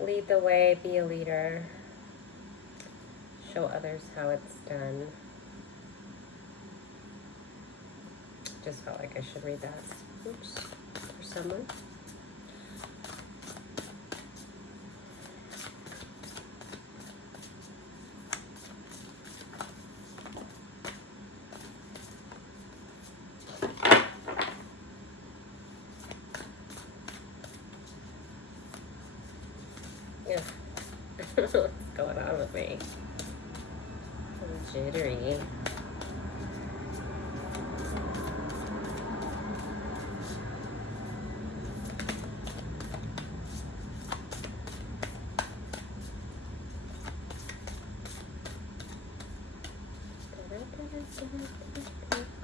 Lead the way, be a leader. Show others how it's done. Just felt like I should read that. Oops. For someone. Yeah. What's going on with me? I'm jittery.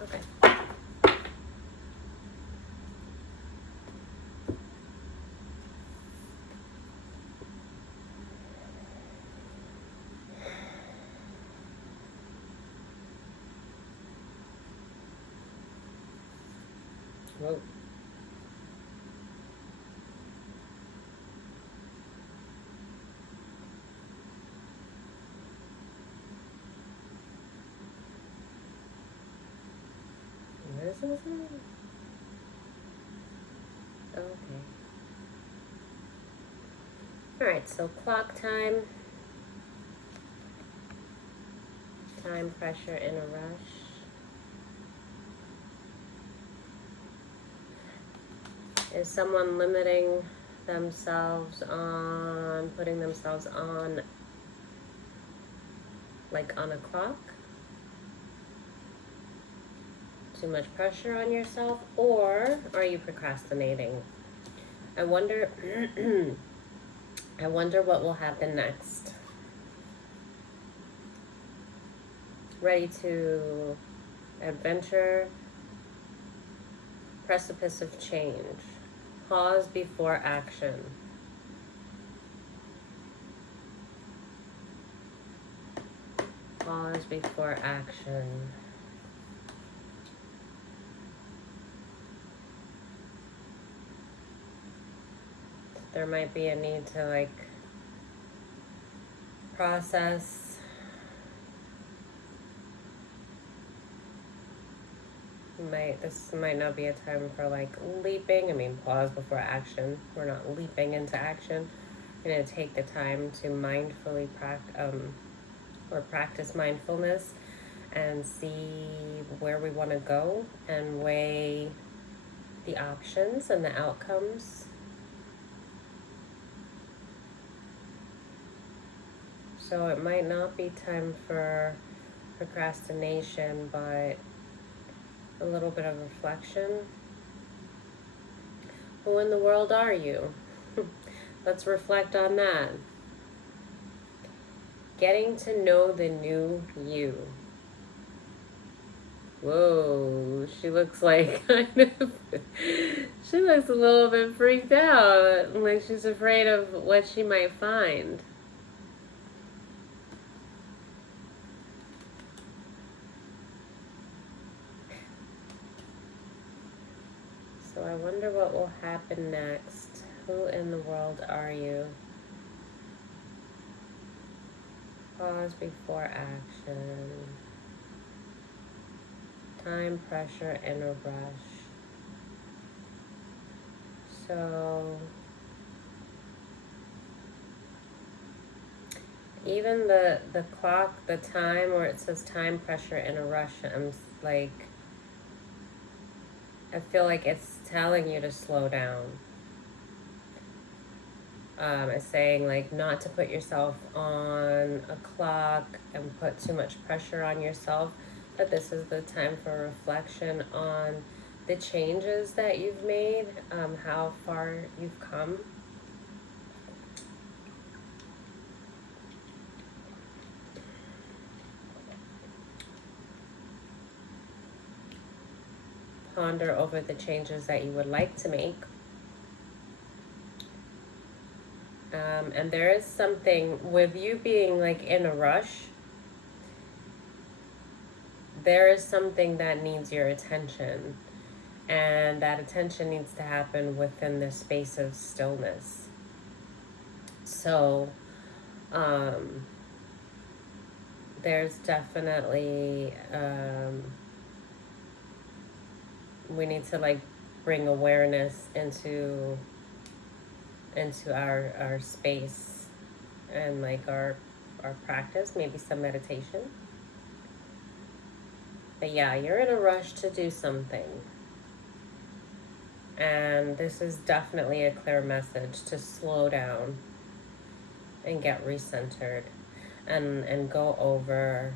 Okay. Whoa. What is this? Okay. Alright, so clock time. Time pressure in a rush. Is someone limiting themselves on putting themselves on, like on a clock? Too much pressure on yourself? Or are you procrastinating? I wonder I wonder what will happen next. Ready to adventure, precipice of change. Pause before action. Pause before action. There might be a need to like process this might not be a time for like leaping. I mean, pause before action. We're not leaping into action. We're gonna take the time to mindfully practice mindfulness and see where we want to go and weigh the options and the outcomes. So it might not be time for procrastination, but a little bit of reflection. Who in the world are you? Let's reflect on that. Getting to know the new you. Whoa, she looks like she looks a little bit freaked out, like she's afraid of what she might find. So I wonder what will happen next. Who in the world are you? Pause before action. Time, pressure, and a rush. So even the clock, the time where it says time, pressure, and a rush, I'm like, I feel like it's telling you to slow down. Is saying like not to put yourself on a clock and put too much pressure on yourself, but this is the time for reflection on the changes that you've made, how far you've come. Ponder over the changes that you would like to make. And there is something with you being like in a rush. There is something that needs your attention, and that attention needs to happen within the space of stillness. So, there's definitely, we need to like bring awareness into our space, and like our practice, maybe some meditation. But yeah, you're in a rush to do something, and this is definitely a clear message to slow down and get recentered, and go over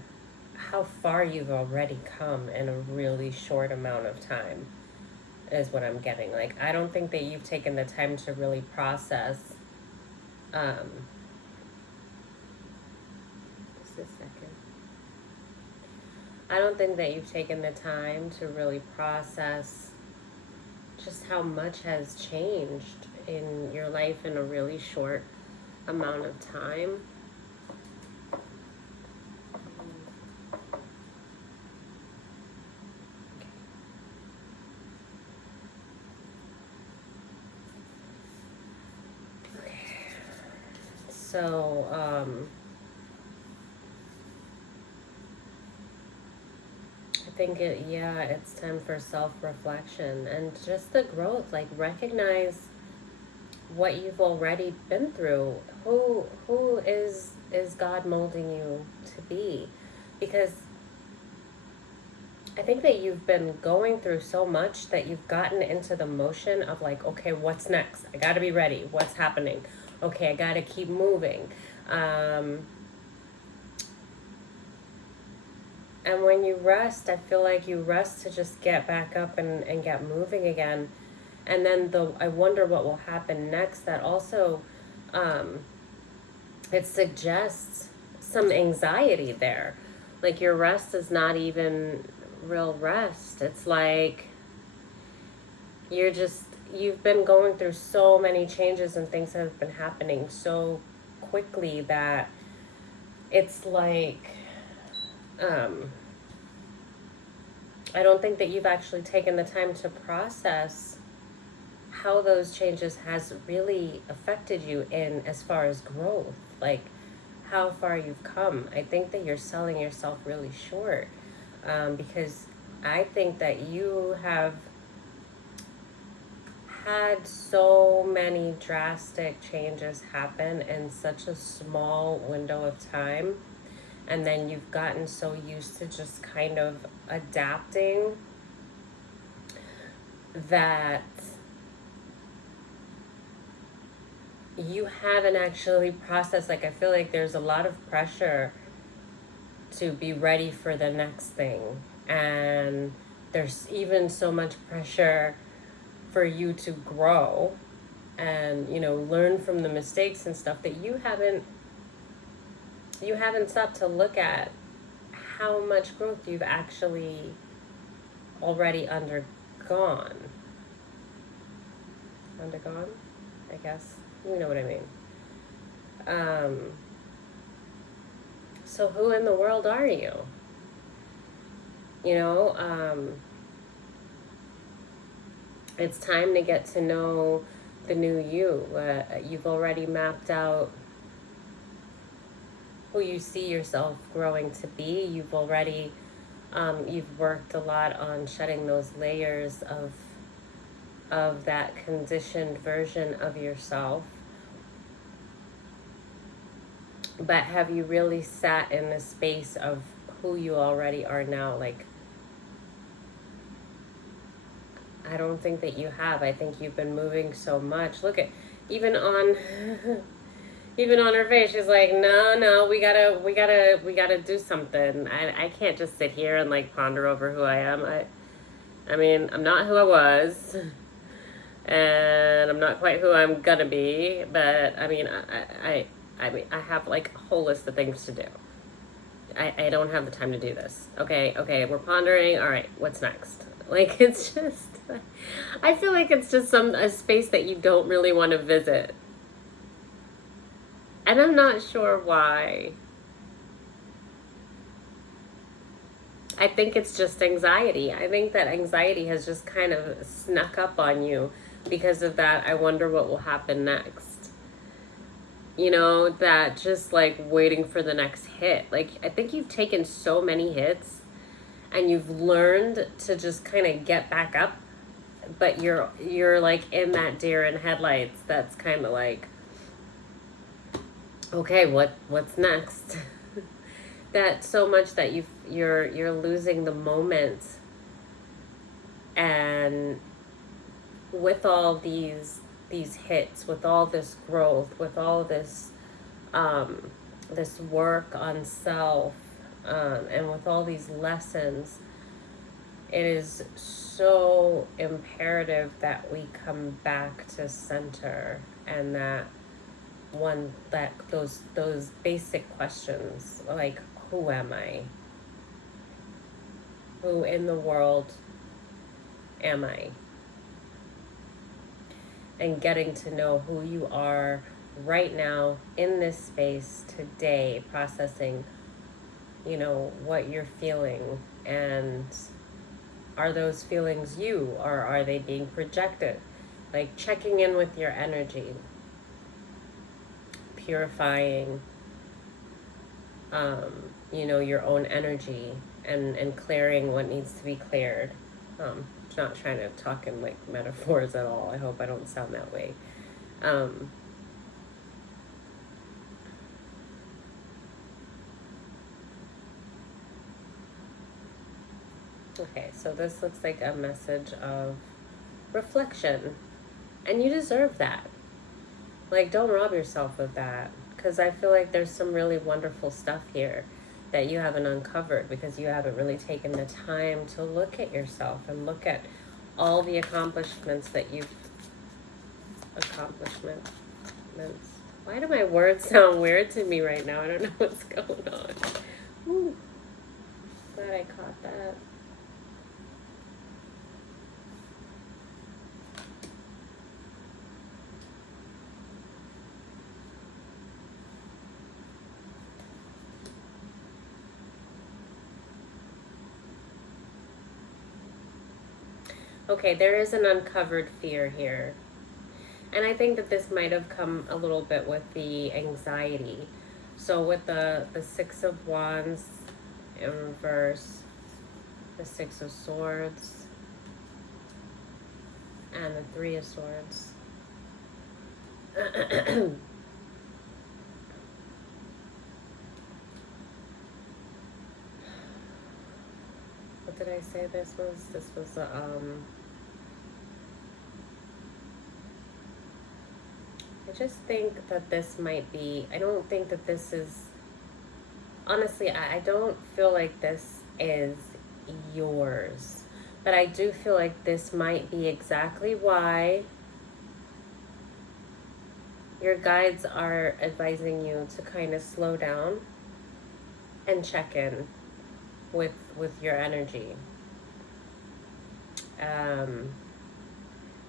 how far you've already come in a really short amount of time, is what I'm getting. Like, I don't think that you've taken the time to really process. Just a second. I don't think that you've taken the time to really process just how much has changed in your life in a really short amount of time. So, I think it's time for self-reflection and just the growth. Like, recognize what you've already been through. Who is God molding you to be? Because I think that you've been going through so much that you've gotten into the motion of like, okay, what's next? I gotta be ready. What's happening? Okay, I gotta keep moving. And when you rest, I feel like you rest to just get back up and get moving again. And then I wonder what will happen next. That also, it suggests some anxiety there. Like, your rest is not even real rest. It's like you've been going through so many changes and things have been happening so quickly that it's like, I don't think that you've actually taken the time to process how those changes has really affected you in as far as growth, like how far you've come. I think that you're selling yourself really short, because I think that you have had so many drastic changes happen in such a small window of time, and then you've gotten so used to just kind of adapting that you haven't actually processed. Like, I feel like there's a lot of pressure to be ready for the next thing, and there's even so much pressure for you to grow and, you know, learn from the mistakes and stuff, that you haven't stopped to look at how much growth you've actually already undergone, I guess. You know what I mean. So who in the world are you? You know, it's time to get to know the new you. You've already mapped out who you see yourself growing to be. You've already, you've worked a lot on shedding those layers of that conditioned version of yourself. But have you really sat in the space of who you already are now? Like, I don't think that you have. I think you've been moving so much. Look at, even on even on her face, she's like, no, we gotta do something. I can't just sit here and like ponder over who I am. I mean, I'm not who I was, and I'm not quite who I'm gonna be. But I mean, I mean, I have like a whole list of things to do. I don't have the time to do this. Okay, we're pondering. All right, what's next? Like, it's just, I feel like it's just a space that you don't really want to visit. And I'm not sure why. I think it's just anxiety. I think that anxiety has just kind of snuck up on you because of that. I wonder what will happen next. You know, that just like waiting for the next hit. Like, I think you've taken so many hits and you've learned to just kind of get back up, but you're like in that deer in headlights that's kind of like, okay, what's next? That so much that you're losing the moment. And with all these hits, with all this growth, with all this this work on self, and with all these lessons, it is so imperative that we come back to center, and that those basic questions like, who am I? Who in the world am I? And getting to know who you are right now in this space today, processing, you know, what you're feeling, and are those feelings you, or are they being projected? Like, checking in with your energy, purifying, you know, your own energy, and clearing what needs to be cleared. Not trying to talk in like metaphors at all. I hope I don't sound that way. Okay, so this looks like a message of reflection, and you deserve that. Like, don't rob yourself of that, because I feel like there's some really wonderful stuff here that you haven't uncovered because you haven't really taken the time to look at yourself and look at all the accomplishments that you've accomplishments. Why do my words sound weird to me right now? I don't know what's going on. Ooh, glad I caught that. Okay, there is an uncovered fear here. And I think that this might have come a little bit with the anxiety. So with the Six of Wands in reverse, the Six of Swords, and the Three of Swords. What did I say this was? This was I just think that this might be, I don't think that this is, honestly, I don't feel like this is yours. But I do feel like this might be exactly why your guides are advising you to kind of slow down and check in with your energy.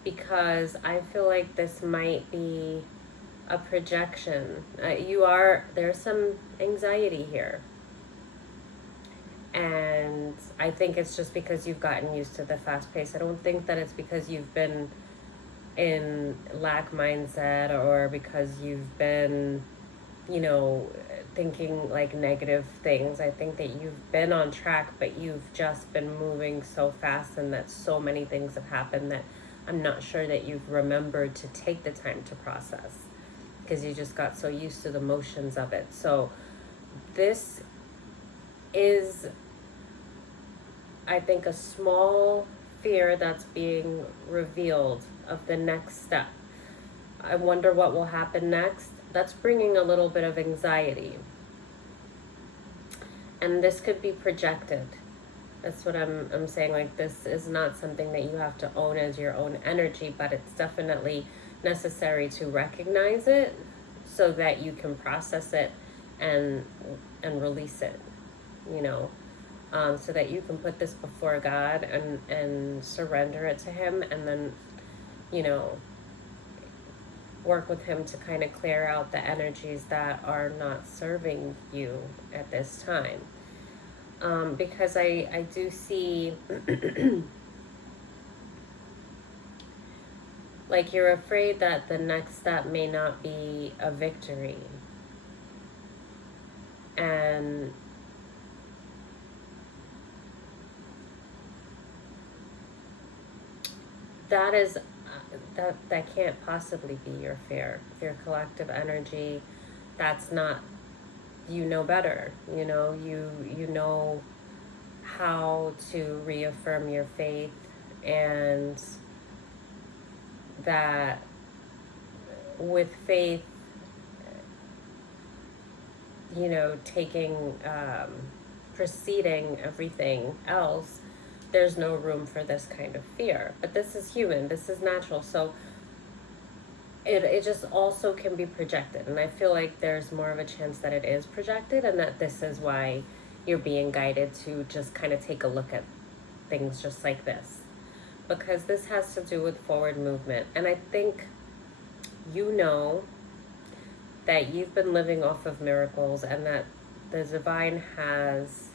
Because I feel like this might be a projection. There's some anxiety here. And I think it's just because you've gotten used to the fast pace. I don't think that it's because you've been in lack mindset, or because you've been, you know, thinking like negative things. I think that you've been on track, but you've just been moving so fast, and that so many things have happened that I'm not sure that you've remembered to take the time to process, because you just got so used to the motions of it. So this is, I think, a small fear that's being revealed of the next step. I wonder what will happen next. That's bringing a little bit of anxiety. And this could be projected. That's what I'm saying. Like, this is not something that you have to own as your own energy, but it's definitely necessary to recognize it so that you can process it and release it, you know, so that you can put this before God and surrender it to Him, and then, you know, work with Him to kind of clear out the energies that are not serving you at this time. Because I do see like you're afraid that the next step may not be a victory. And that is that can't possibly be your fear. Your collective energy, that's not, you know better. You know, you know how to reaffirm your faith, and that with faith, you know, taking preceding everything else, there's no room for this kind of fear. But this is human, this is natural. So it just also can be projected. And I feel like there's more of a chance that it is projected, and that this is why you're being guided to just kind of take a look at things just like this. Because this has to do with forward movement. And I think you know that you've been living off of miracles, and that the divine has,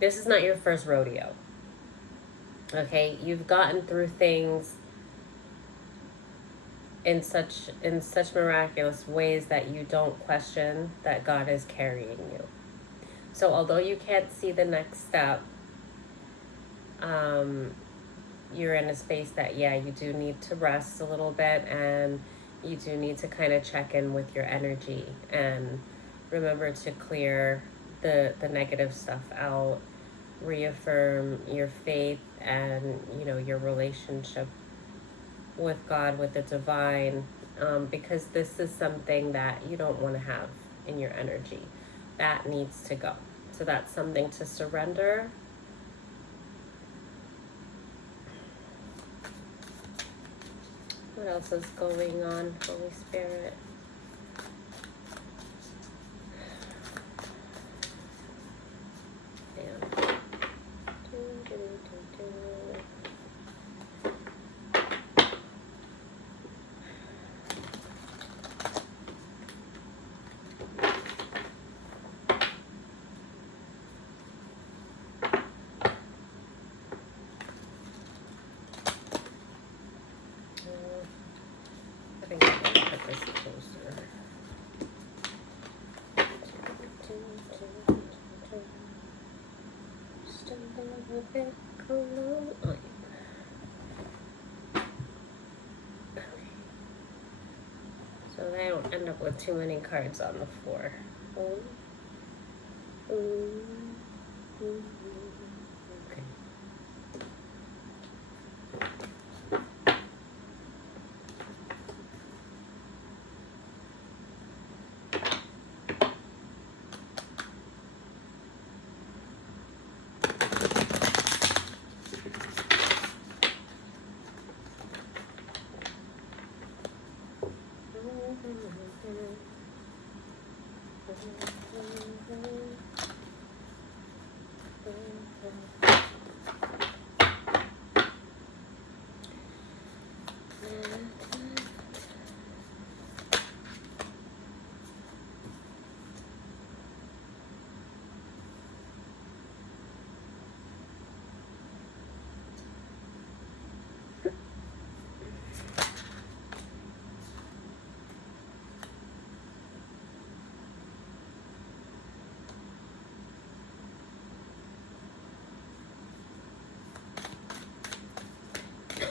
this is not your first rodeo. Okay, you've gotten through things in such miraculous ways that you don't question that God is carrying you. So although you can't see the next step, you're in a space that, yeah, you do need to rest a little bit, and you do need to kind of check in with your energy and remember to clear the negative stuff out, reaffirm your faith and, you know, your relationship with God, with the divine, because this is something that you don't want to have in your energy. That needs to go. So that's something to surrender. What else is going on, Holy Spirit? I think I'm gonna put this closer. Still a little bit cold. Oh, yeah. Okay. So I don't end up with too many cards on the floor.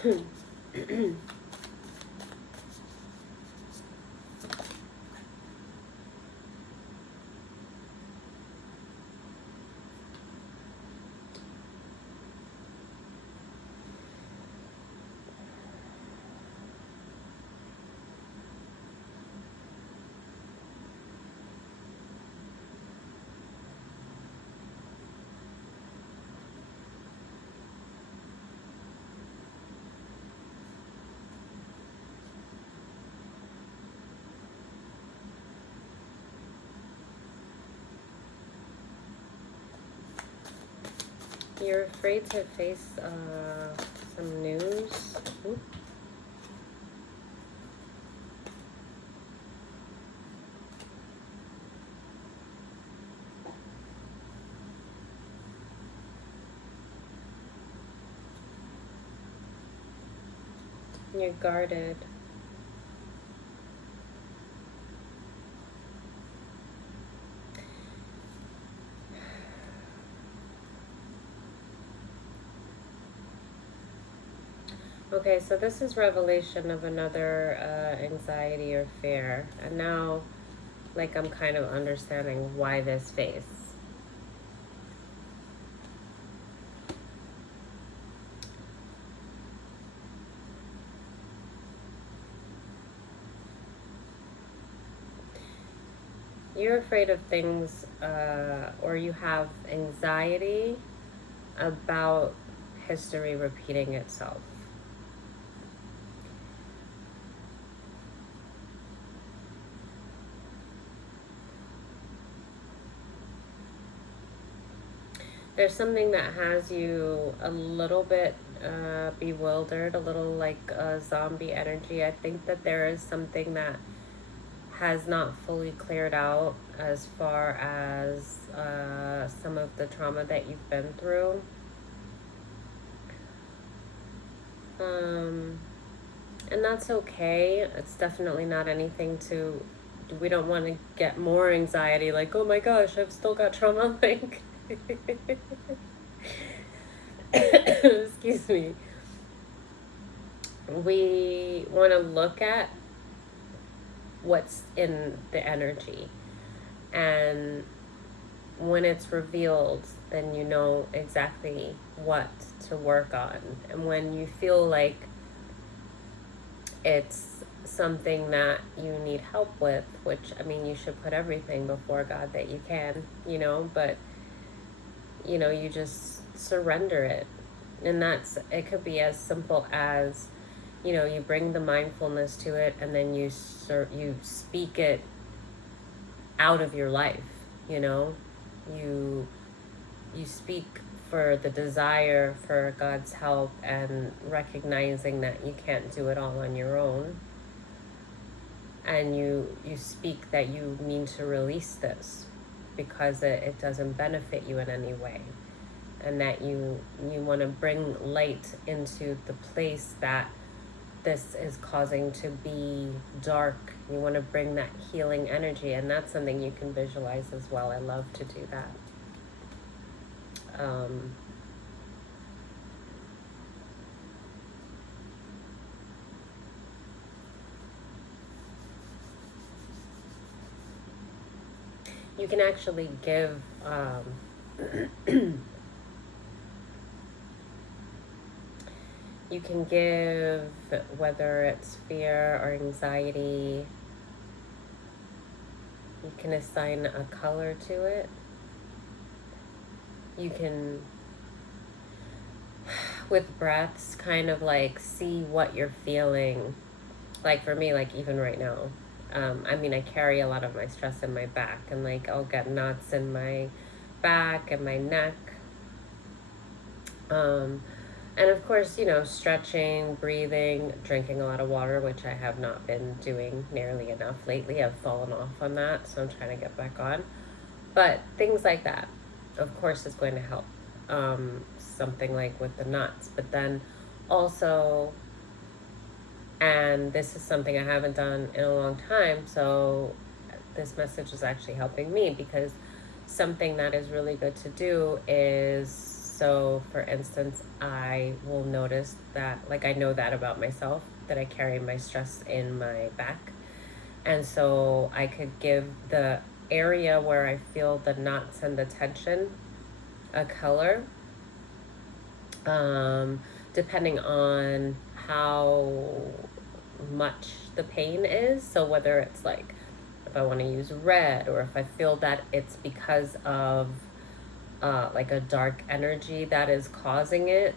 Okay. You're afraid to face some news. Ooh. You're guarded. Okay, so this is revelation of another anxiety or fear. And now, like, I'm kind of understanding why this face. You're afraid of things, or you have anxiety about history repeating itself. There's something that has you a little bit bewildered, a little like zombie energy. I think that there is something that has not fully cleared out as far as some of the trauma that you've been through. And that's okay. It's definitely not anything to, we don't want to get more anxiety, like, oh my gosh, I've still got trauma. Like, excuse me. We want to look at what's in the energy, and when it's revealed, then you know exactly what to work on. And when you feel like it's something that you need help with, which, I mean, you should put everything before God that you can, but you just surrender it. And it could be as simple as, you bring the mindfulness to it, and then you speak it out of your life. You speak for the desire for God's help, and recognizing that you can't do it all on your own. And you speak that you mean to release this because it doesn't benefit you in any way. And that you want to bring light into the place that this is causing to be dark. You want to bring that healing energy, and that's something you can visualize as well. I love to do that. You can actually give you can give, whether it's fear or anxiety, you can assign a color to it. You can, with breaths, kind of like see what you're feeling. Like for me, like even right now, I carry a lot of my stress in my back, and like I'll get knots in my back and my neck. And of course, stretching, breathing, drinking a lot of water, which I have not been doing nearly enough lately. I've fallen off on that, so I'm trying to get back on. But things like that, of course, is going to help. Something like with the knots. But then also, and this is something I haven't done in a long time, so this message is actually helping me, because something that is really good to do is, so for instance, I will notice that, like, I know that about myself, that I carry my stress in my back. And so I could give the area where I feel the knots and the tension a color, depending on how much the pain is. So whether it's like, if I want to use red, or if I feel that it's because of like a dark energy that is causing it.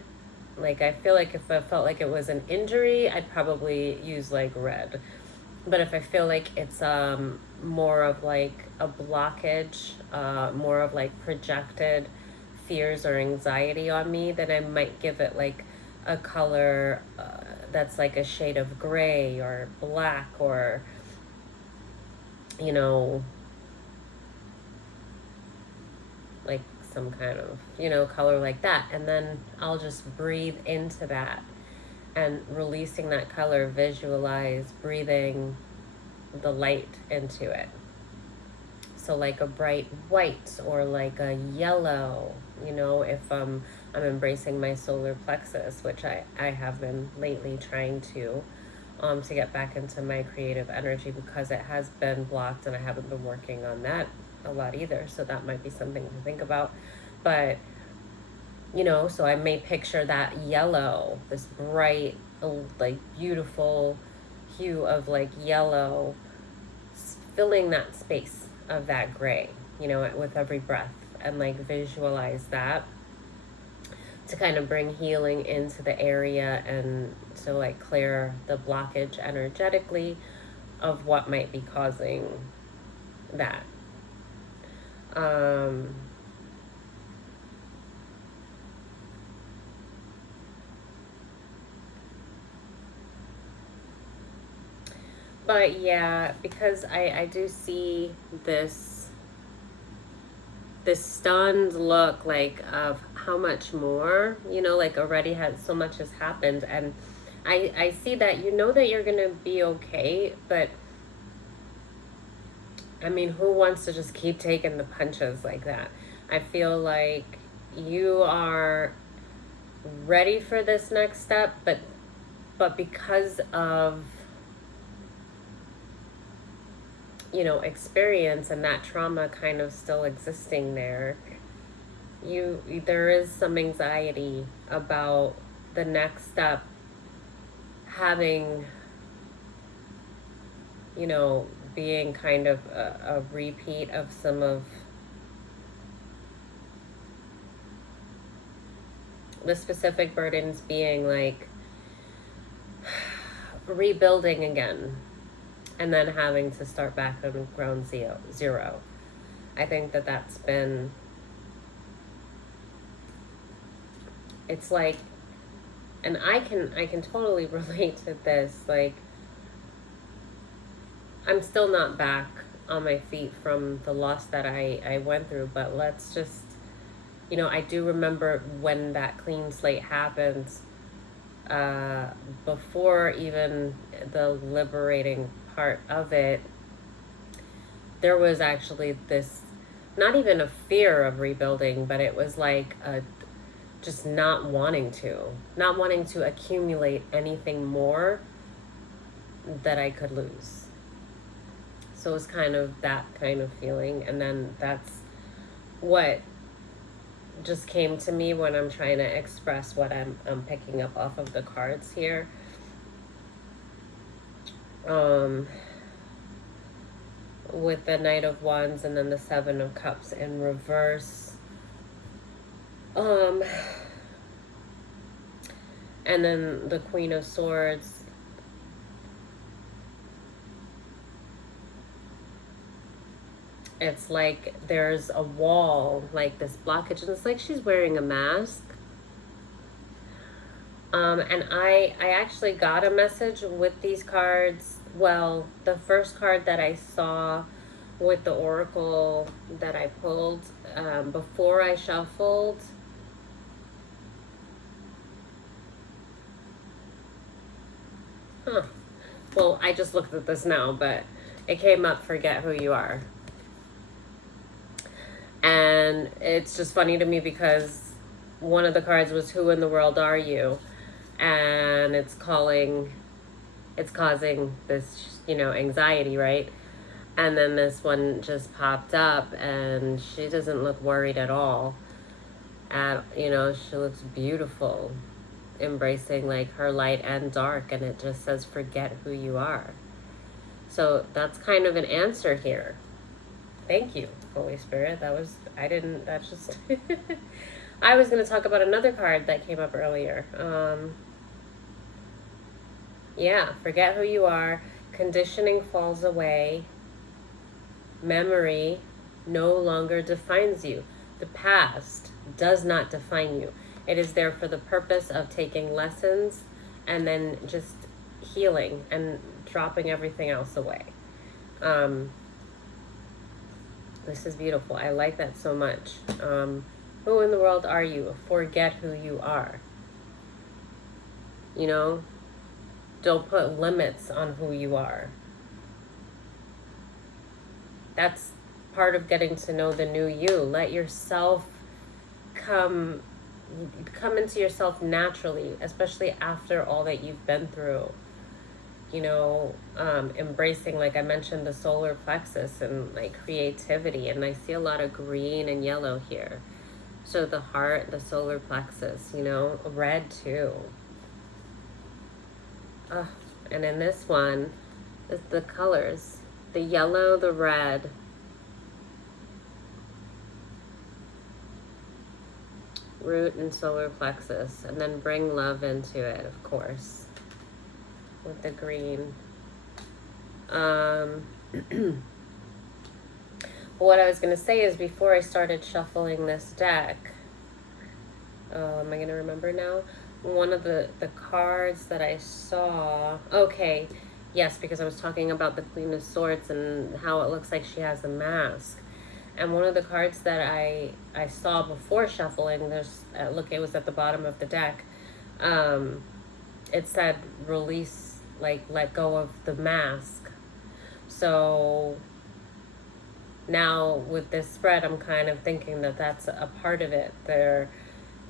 Like, I feel like if I felt like it was an injury, I'd probably use like red. But if I feel like it's more of like a blockage, more of like projected fears or anxiety on me, then I might give it like a color that's like a shade of gray or black, or, you know, like some kind of, you know, color like that. And then I'll just breathe into that and releasing that color, visualize breathing the light into it. So like a bright white or like a yellow, you know, if I'm embracing my solar plexus, which I have been lately trying to get back into my creative energy, because it has been blocked and I haven't been working on that a lot either. So that might be something to think about. But, you know, so I may picture that yellow, this bright, like beautiful hue of like yellow, filling that space of that gray, you know, with every breath, and like visualize that to kind of bring healing into the area and to like clear the blockage energetically of what might be causing that. But yeah, because I do see this stunned look, like, of how much more, you know, like already has so much has happened. And I see that, you know, that you're gonna be okay, but I mean, who wants to just keep taking the punches like that? I feel like you are ready for this next step, but because of, you know, experience and that trauma kind of still existing there, there is some anxiety about the next step having, you know, being kind of a repeat of some of the specific burdens, being like rebuilding again and then having to start back on ground zero. I think that that's been, it's like, and I can totally relate to this, like, I'm still not back on my feet from the loss that I went through, but let's just, you know, I do remember when that clean slate happens, before even the liberating part of it, there was actually this, not even a fear of rebuilding, but it was like a just not wanting to accumulate anything more that I could lose. So it was kind of that kind of feeling. And then that's what just came to me when I'm trying to express what I'm picking up off of the cards here. With the Knight of Wands and then the Seven of Cups in reverse. And then the Queen of Swords. It's like there's a wall, like this blockage, and it's like she's wearing a mask. And I actually got a message with these cards. Well, the first card that I saw with the oracle that I pulled, before I shuffled, well, I just looked at this now, but it came up, forget who you are. And it's just funny to me because one of the cards was, who in the world are you? And it's causing this, you know, anxiety, right? And then this one just popped up and she doesn't look worried at all. You know, she looks beautiful, embracing like her light and dark, and it just says, forget who you are. So that's kind of an answer here. Thank you, Holy Spirit. I was going to talk about another card that came up earlier. Yeah, forget who you are. Conditioning falls away. Memory no longer defines you. the past does not define you. It is there for the purpose of taking lessons and then just healing and dropping everything else away. This is beautiful. I like that so much. Who in the world are you? Forget who you are. You know, don't put limits on who you are. That's part of getting to know the new you. Let yourself come into yourself naturally, especially after all that you've been through. You know, embracing, like I mentioned, the solar plexus and like creativity. And I see a lot of green and yellow here. So the heart, the solar plexus, you know, red too. And in this one, the colors, the yellow, the red, root and solar plexus, and then bring love into it, of course, with the green. What I was going to say is, before I started shuffling this deck, am I going to remember now? One of the cards that I saw, okay, yes, because I was talking about the Queen of Swords and how it looks like she has a mask. And one of the cards that I saw before shuffling, there's look, it was at the bottom of the deck. It said release, like let go of the mask. So now with this spread, I'm kind of thinking that that's a part of it. There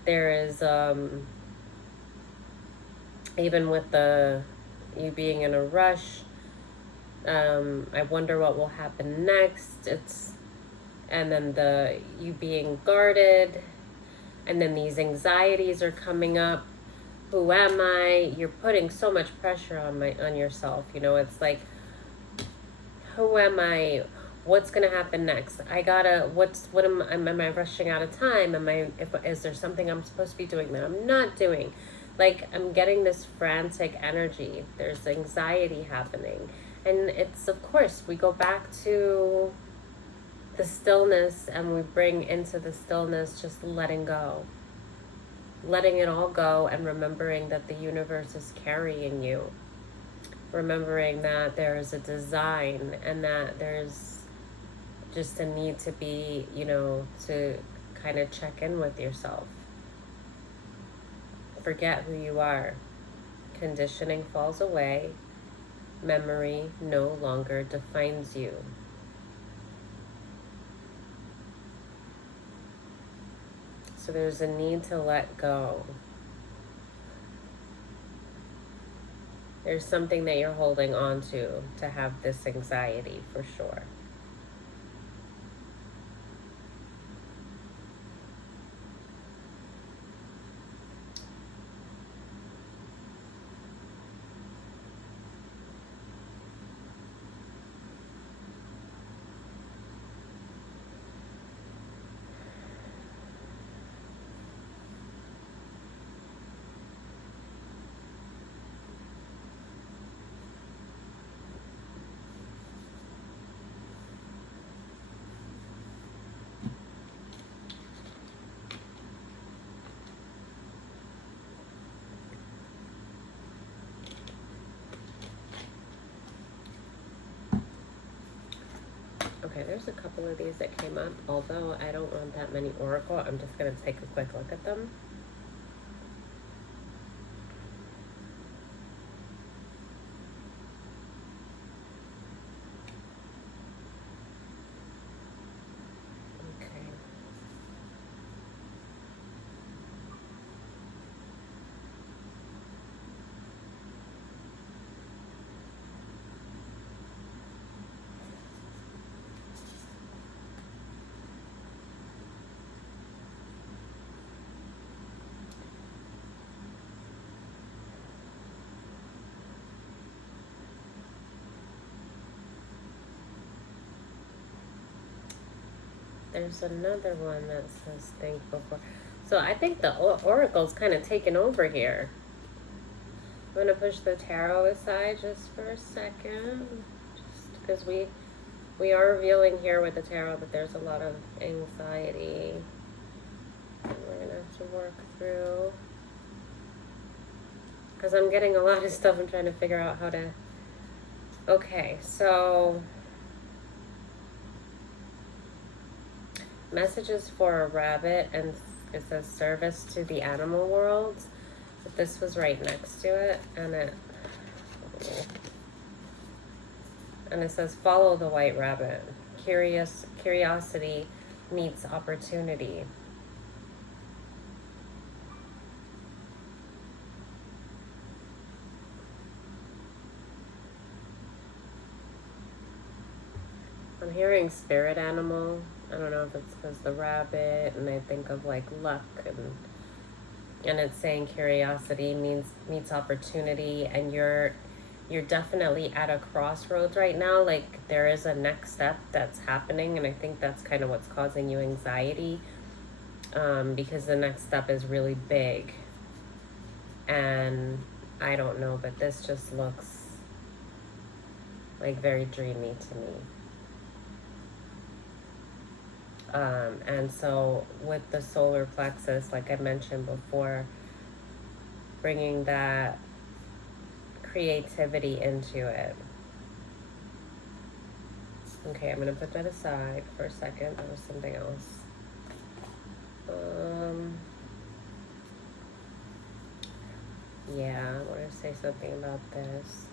is even with you being in a rush. I wonder what will happen next. And then you being guarded, and then these anxieties are coming up. Who am I? You're putting so much pressure on yourself. You know, it's like, who am I? What's gonna happen next? Am I rushing out of time? Is there something I'm supposed to be doing that I'm not doing? Like, I'm getting this frantic energy. There's anxiety happening. And it's, of course, we go back to the stillness, and we bring into the stillness just letting go. Letting it all go, and remembering that the universe is carrying you. Remembering that there is a design, and that there's just a need to be, you know, to kind of check in with yourself. Forget who you are. Conditioning falls away. Memory no longer defines you. So there's a need to let go. There's something that you're holding on to have this anxiety, for sure. Okay, there's a couple of these that came up, although I don't want that many oracle. I'm just going to take a quick look at them. There's another one that says think before. So I think the oracle's kind of taken over here. I'm going to push the tarot aside just for a second. Just because we are revealing here with the tarot that there's a lot of anxiety. to work through. Because I'm getting a lot of stuff. I'm trying to figure out how to... Okay, so... Messages for a rabbit, and it says service to the animal world. But this was right next to it, and it says follow the white rabbit. Curiosity meets opportunity. I'm hearing spirit animal. I don't know if it's because the rabbit, and I think of like luck, and it's saying curiosity meets opportunity, and you're definitely at a crossroads right now. Like there is a next step that's happening, and I think that's kind of what's causing you anxiety, because the next step is really big, and I don't know, but this just looks like very dreamy to me. And so with the solar plexus, like I mentioned before, bringing that creativity into it. Okay, I'm going to put that aside for a second. That was something else. Yeah, I want to say something about this.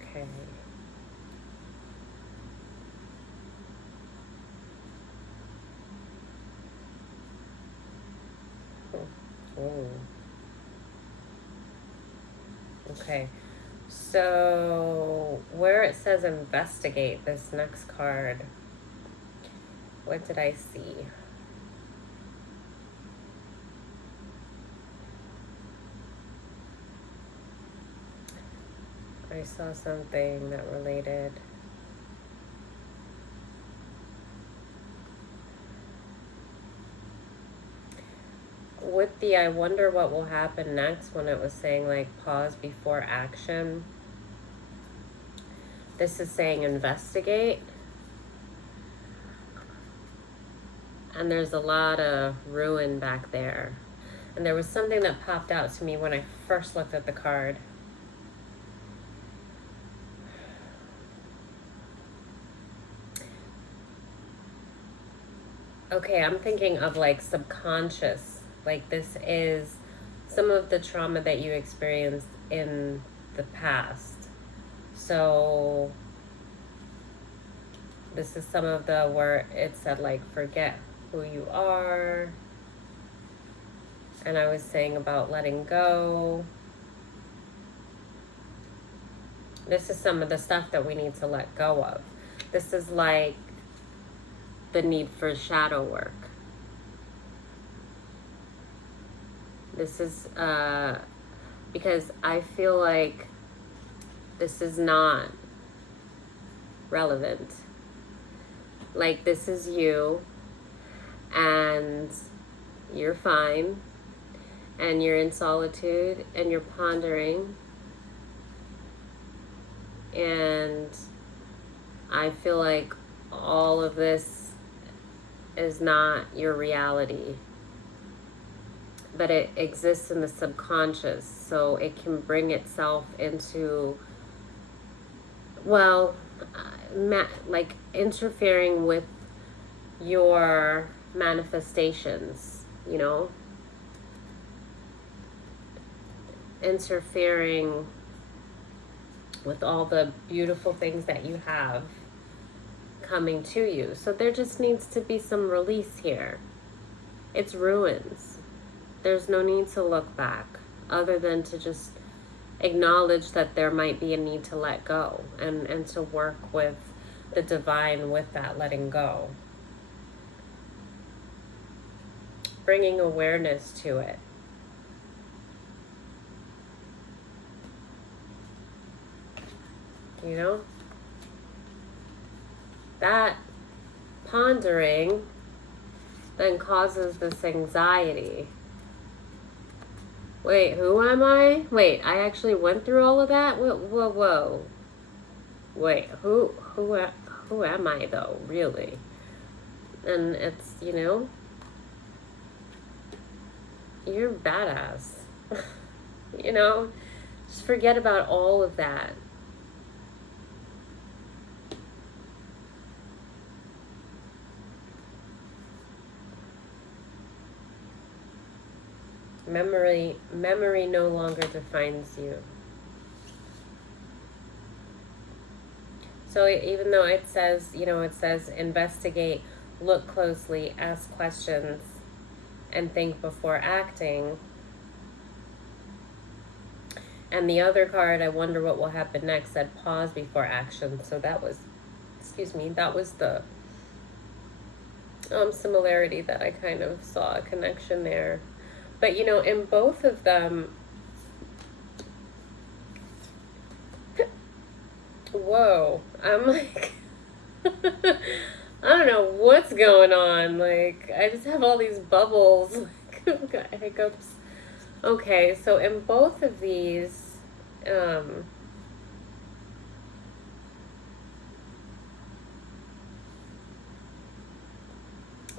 Okay. Oh. Okay. So where it says investigate, this next card, what did I see? I saw something that related. With the I wonder what will happen next, when it was saying like pause before action, this is saying investigate. And there's a lot of ruin back there. And there was something that popped out to me when I first looked at the card. Okay, I'm thinking of like subconscious. Like this is some of the trauma that you experienced in the past. So this is some of the where it said like forget who you are. And I was saying about letting go. This is some of the stuff that we need to let go of. This is like the need for shadow work. This is because I feel like this is not relevant. Like this is you, and you're fine, and you're in solitude, and you're pondering, and I feel like all of this is not your reality, but it exists in the subconscious, so it can bring itself into, well, like interfering with your manifestations, you know, interfering with all the beautiful things that you have coming to you. So there just needs to be some release here. It's ruins. There's no need to look back, other than to just acknowledge that there might be a need to let go, and to work with the divine with that letting go. Bringing awareness to it. You know? That pondering then causes this anxiety. Wait, who am I? Wait, I actually went through all of that? Whoa. Wait, who am I though, really? And it's, you know, you're badass. You know, just forget about all of that. Memory no longer defines you. So even though it says, it says investigate, look closely, ask questions, and think before acting. And the other card, I wonder what will happen next, said pause before action. So that was, that was the similarity that I kind of saw a connection there. But in both of them, whoa, I'm like, I don't know what's going on. Like, I just have all these bubbles, like, got hiccups. Okay, so in both of these,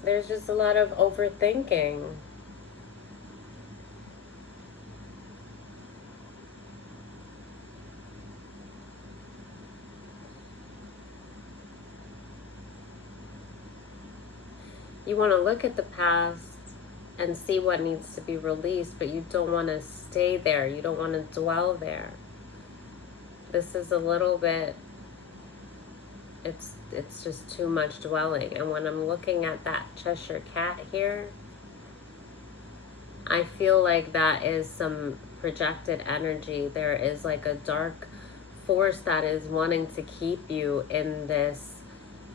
there's just a lot of overthinking. You want to look at the past and see what needs to be released, but you don't want to stay there. You don't want to dwell there. This is a little bit, it's just too much dwelling. And when I'm looking at that Cheshire cat here, I feel like that is some projected energy. There is like a dark force that is wanting to keep you in this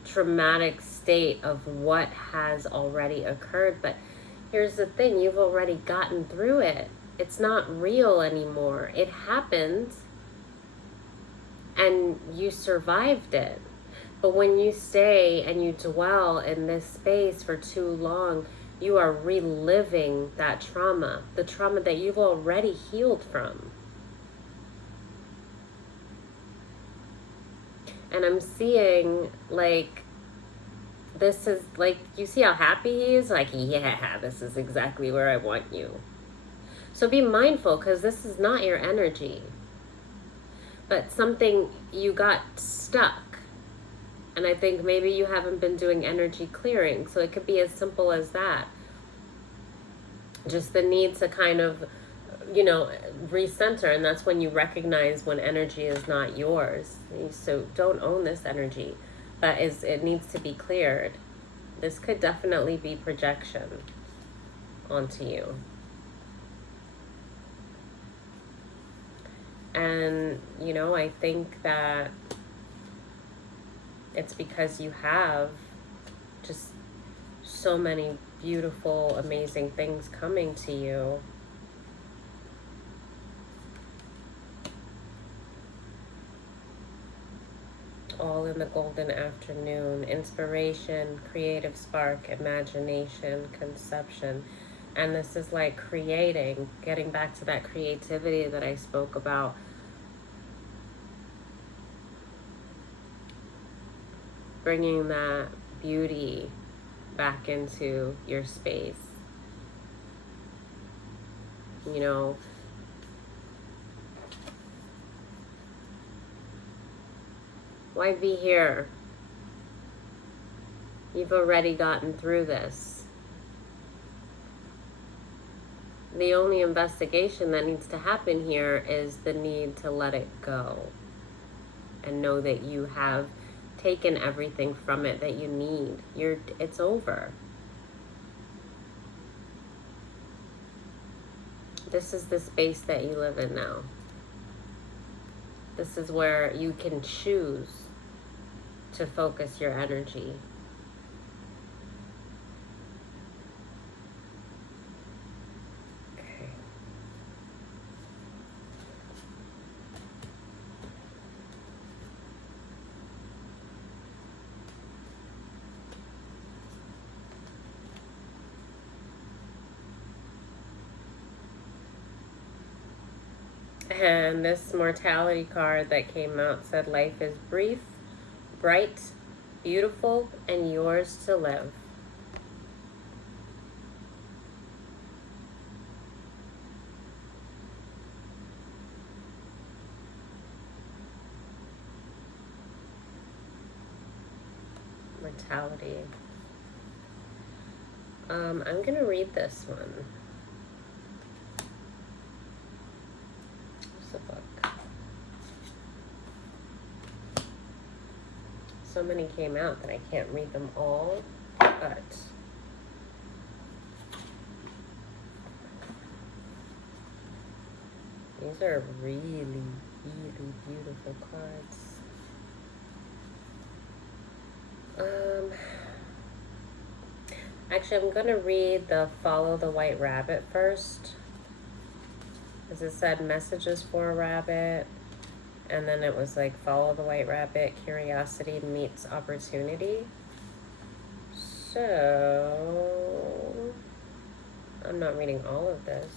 traumatic state of what has already occurred. But here's the thing, you've already gotten through it. It's not real anymore. It happened and you survived it. But when you stay and you dwell in this space for too long, you are reliving that trauma, the trauma that you've already healed from. And I'm seeing, like, this is, like, you see how happy he is? Like, yeah, this is exactly where I want you. So be mindful, because this is not your energy. But something, you got stuck. And I think maybe you haven't been doing energy clearing. So it could be as simple as that. Just the need to kind of, recenter. And that's when you recognize when energy is not yours. So don't own this energy. It needs to be cleared. This could definitely be projection onto you. And, I think that it's because you have just so many beautiful, amazing things coming to you. All in the golden afternoon. Inspiration, creative spark, imagination, conception. And this is like creating, getting back to that creativity that I spoke about. Bringing that beauty back into your space. Why be here? You've already gotten through this. The only investigation that needs to happen here is the need to let it go and know that you have taken everything from it that you need. It's over. This is the space that you live in now. This is where you can choose to focus your energy. Okay. And this mortality card that came out said life is brief, bright, beautiful, and yours to live. totality. I'm going to read this one. It's a book. So many came out that I can't read them all, but these are really, really beautiful cards. Actually, I'm going to read the Follow the White Rabbit first. As it said, messages for a rabbit. And then it was like, follow the white rabbit, curiosity meets opportunity. So, I'm not reading all of this.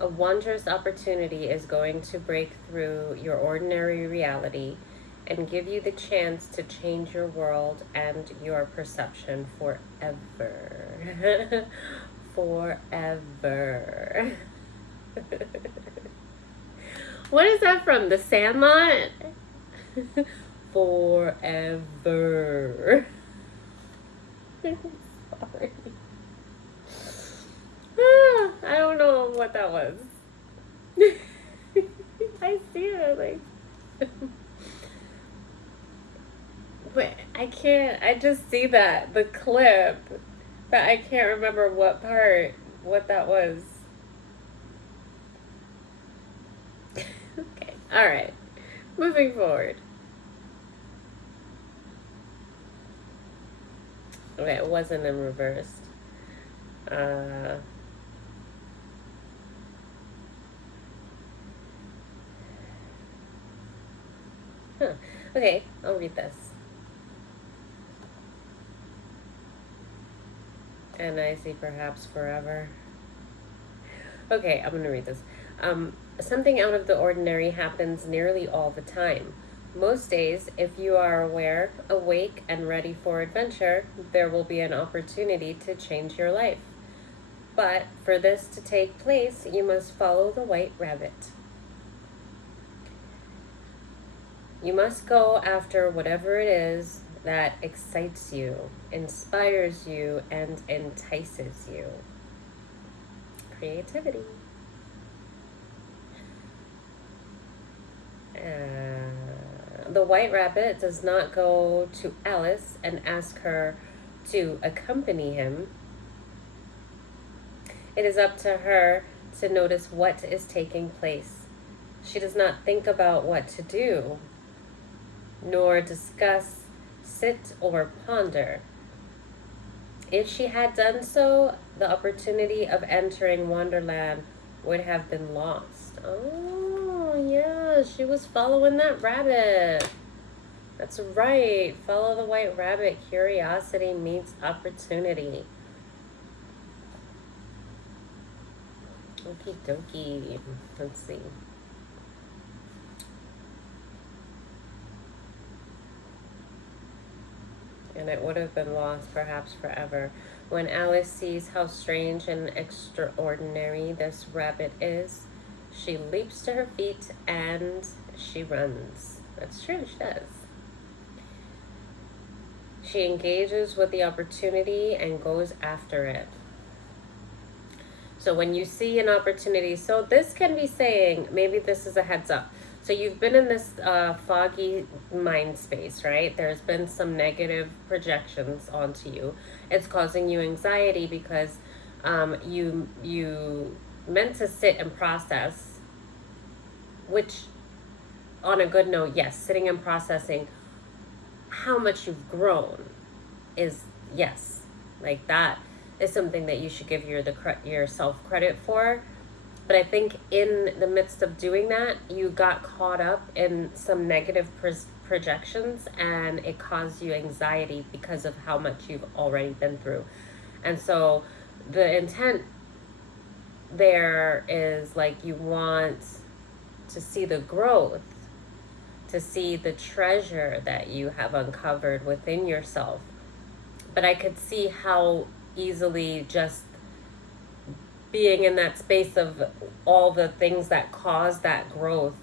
A wondrous opportunity is going to break through your ordinary reality and give you the chance to change your world and your perception forever. Forever. What is that from? The Sandlot? Forever. Sorry. I don't know what that was. I see it like but I can't, I just see that, the clip, but I can't remember what that was. Okay, alright. Moving forward. Okay, it wasn't in reversed. Okay, I'll read this. And I see perhaps forever. Okay, I'm going to read this. Something out of the ordinary happens nearly all the time. Most days, if you are aware, awake, and ready for adventure, there will be an opportunity to change your life. But for this to take place, you must follow the white rabbit. You must go after whatever it is that excites you, inspires you, and entices you. Creativity. The white rabbit does not go to Alice and ask her to accompany him. It is up to her to notice what is taking place. She does not think about what to do, nor discuss, sit, or ponder. If she had done so, the opportunity of entering Wonderland would have been lost. Oh, yeah, she was following that rabbit. That's right. Follow the white rabbit. Curiosity meets opportunity. Okie dokie. Let's see. And it would have been lost perhaps forever. When Alice sees how strange and extraordinary this rabbit is, she leaps to her feet and she runs. That's true, she does. She engages with the opportunity and goes after it. So when you see an opportunity, so this can be saying, maybe this is a heads up. So you've been in this foggy mind space, right? There's been some negative projections onto you. It's causing you anxiety because you meant to sit and process, which on a good note, yes, sitting and processing how much you've grown is, yes, like that is something that you should give yourself credit for. But I think in the midst of doing that, you got caught up in some negative projections and it caused you anxiety because of how much you've already been through. And so the intent there is like you want to see the growth, to see the treasure that you have uncovered within yourself. But I could see how easily just being in that space of all the things that cause that growth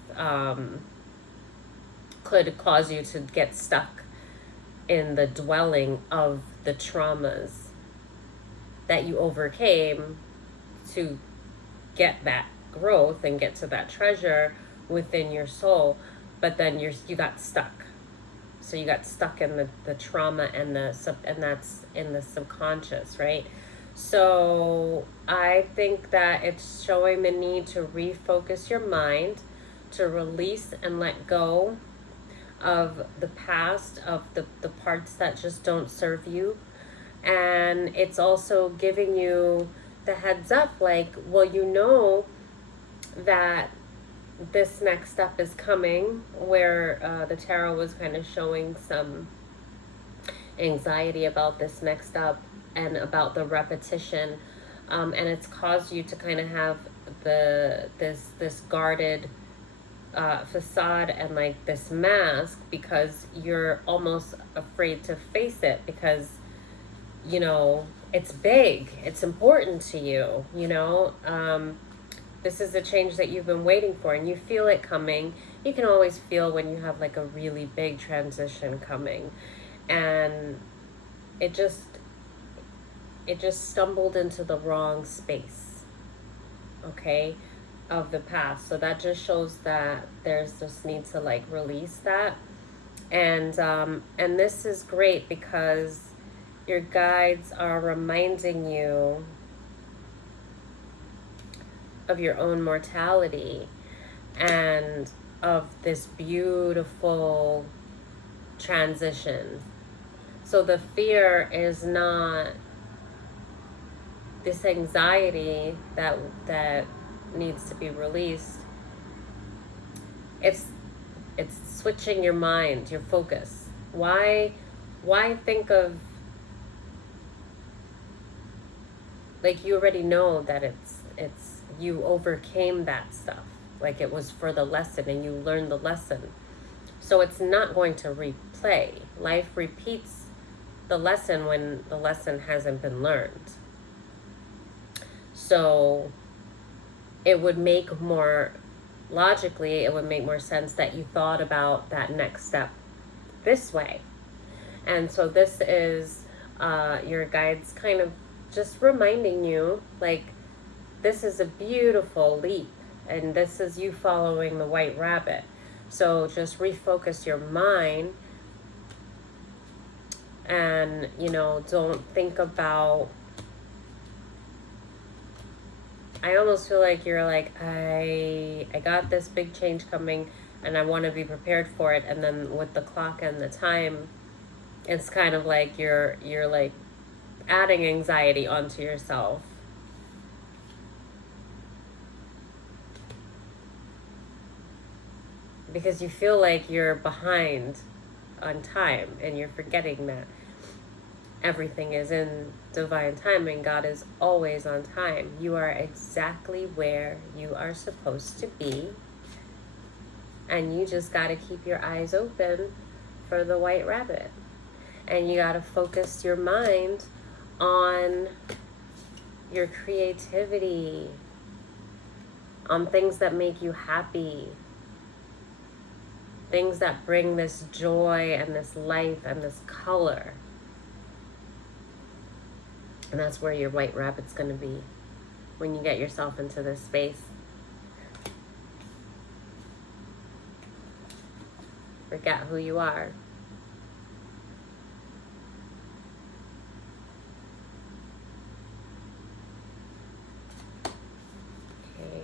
could cause you to get stuck in the dwelling of the traumas that you overcame to get that growth and get to that treasure within your soul, but then you got stuck. So you got stuck in the trauma and and that's in the subconscious, right? So I think that it's showing the need to refocus your mind, to release and let go of the past, of the parts that just don't serve you. And it's also giving you the heads up, like, well, you know that this next step is coming, where the tarot was kind of showing some anxiety about this next step and about the repetition, and it's caused you to kind of have this guarded facade and like this mask, because you're almost afraid to face it, because you know it's big, it's important to you, you know. This is a change that you've been waiting for, and you feel it coming. You can always feel when you have like a really big transition coming, and it just stumbled into the wrong space, okay, of the past. So that just shows that there's this need to like release that. And this is great because your guides are reminding you of your own mortality and of this beautiful transition. So the fear is not this anxiety that needs to be released. It's switching your mind, your focus. Why think of, like, you already know that it's you overcame that stuff, like it was for the lesson and you learned the lesson, so it's not going to replay. Life repeats the lesson when the lesson hasn't been learned. So it would make more logically, it would make more sense that you thought about that next step this way. And so this is your guides kind of just reminding you, like, this is a beautiful leap, and this is you following the white rabbit. So just refocus your mind, and, you know, don't think about, I almost feel like you're like, I got this big change coming and I want to be prepared for it. And then with the clock and the time, it's kind of like you're like adding anxiety onto yourself. Because you feel like you're behind on time, and you're forgetting that everything is in divine timing. God is always on time. You are exactly where you are supposed to be. And you just got to keep your eyes open for the white rabbit. And you got to focus your mind on your creativity, on things that make you happy, things that bring this joy and this life and this color. And that's where your white rabbit's going to be when you get yourself into this space. Forget who you are. Okay.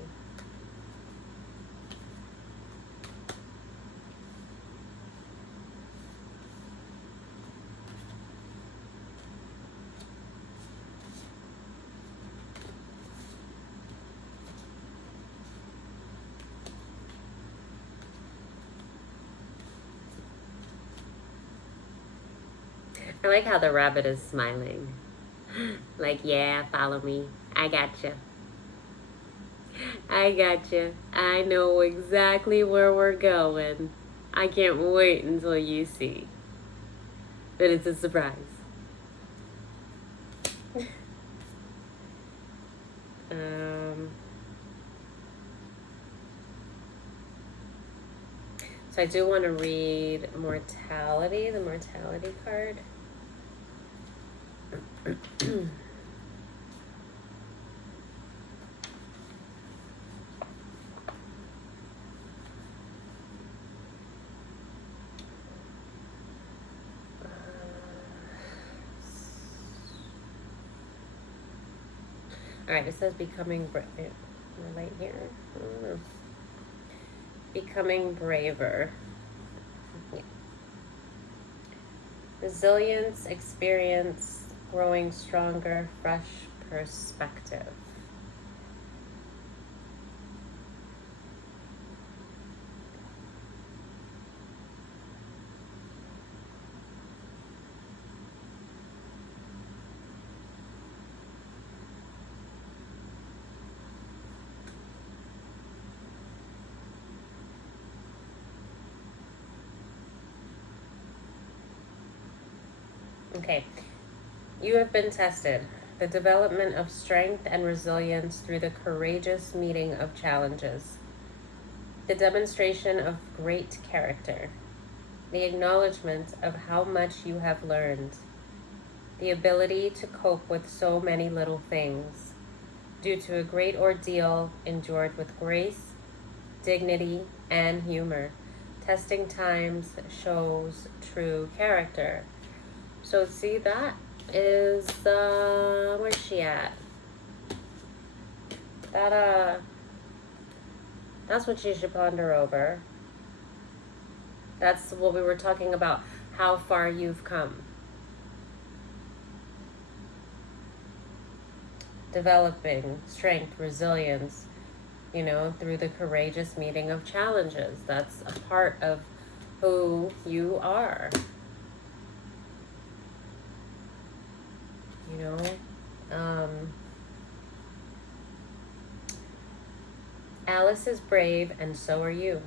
I like how the rabbit is smiling. Like, yeah, follow me. I gotcha. I gotcha. I know exactly where we're going. I can't wait until you see. But it's a surprise. So I do want to read mortality, the mortality card. All right, it says becoming right here. Becoming braver. Yeah. Resilience, experience, growing stronger, fresh perspective. Okay, you have been tested. The development of strength and resilience through the courageous meeting of challenges. The demonstration of great character. The acknowledgement of how much you have learned. The ability to cope with so many little things. Due to a great ordeal endured with grace, dignity, and humor. Testing times shows true character. So see, that is where's she at? That's what you should ponder over. That's what we were talking about, how far you've come. Developing strength, resilience, through the courageous meeting of challenges. That's a part of who you are. Alice is brave, and so are you.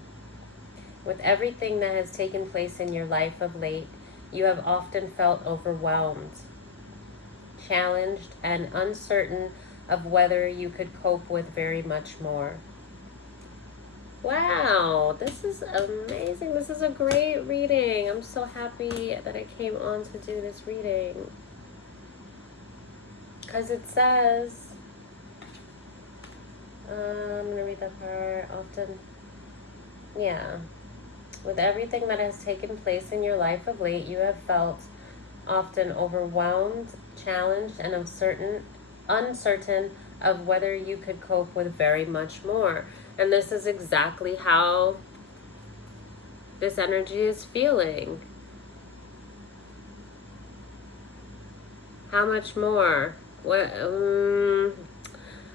With everything that has taken place in your life of late, you have often felt overwhelmed, challenged, and uncertain of whether you could cope with very much more. Wow, this is amazing. This is a great reading. I'm so happy that I came on to do this reading. Because it says, I'm going to read that part often. Yeah. With everything that has taken place in your life of late, you have felt often overwhelmed, challenged, and uncertain of whether you could cope with very much more. And this is exactly how this energy is feeling. How much more? What?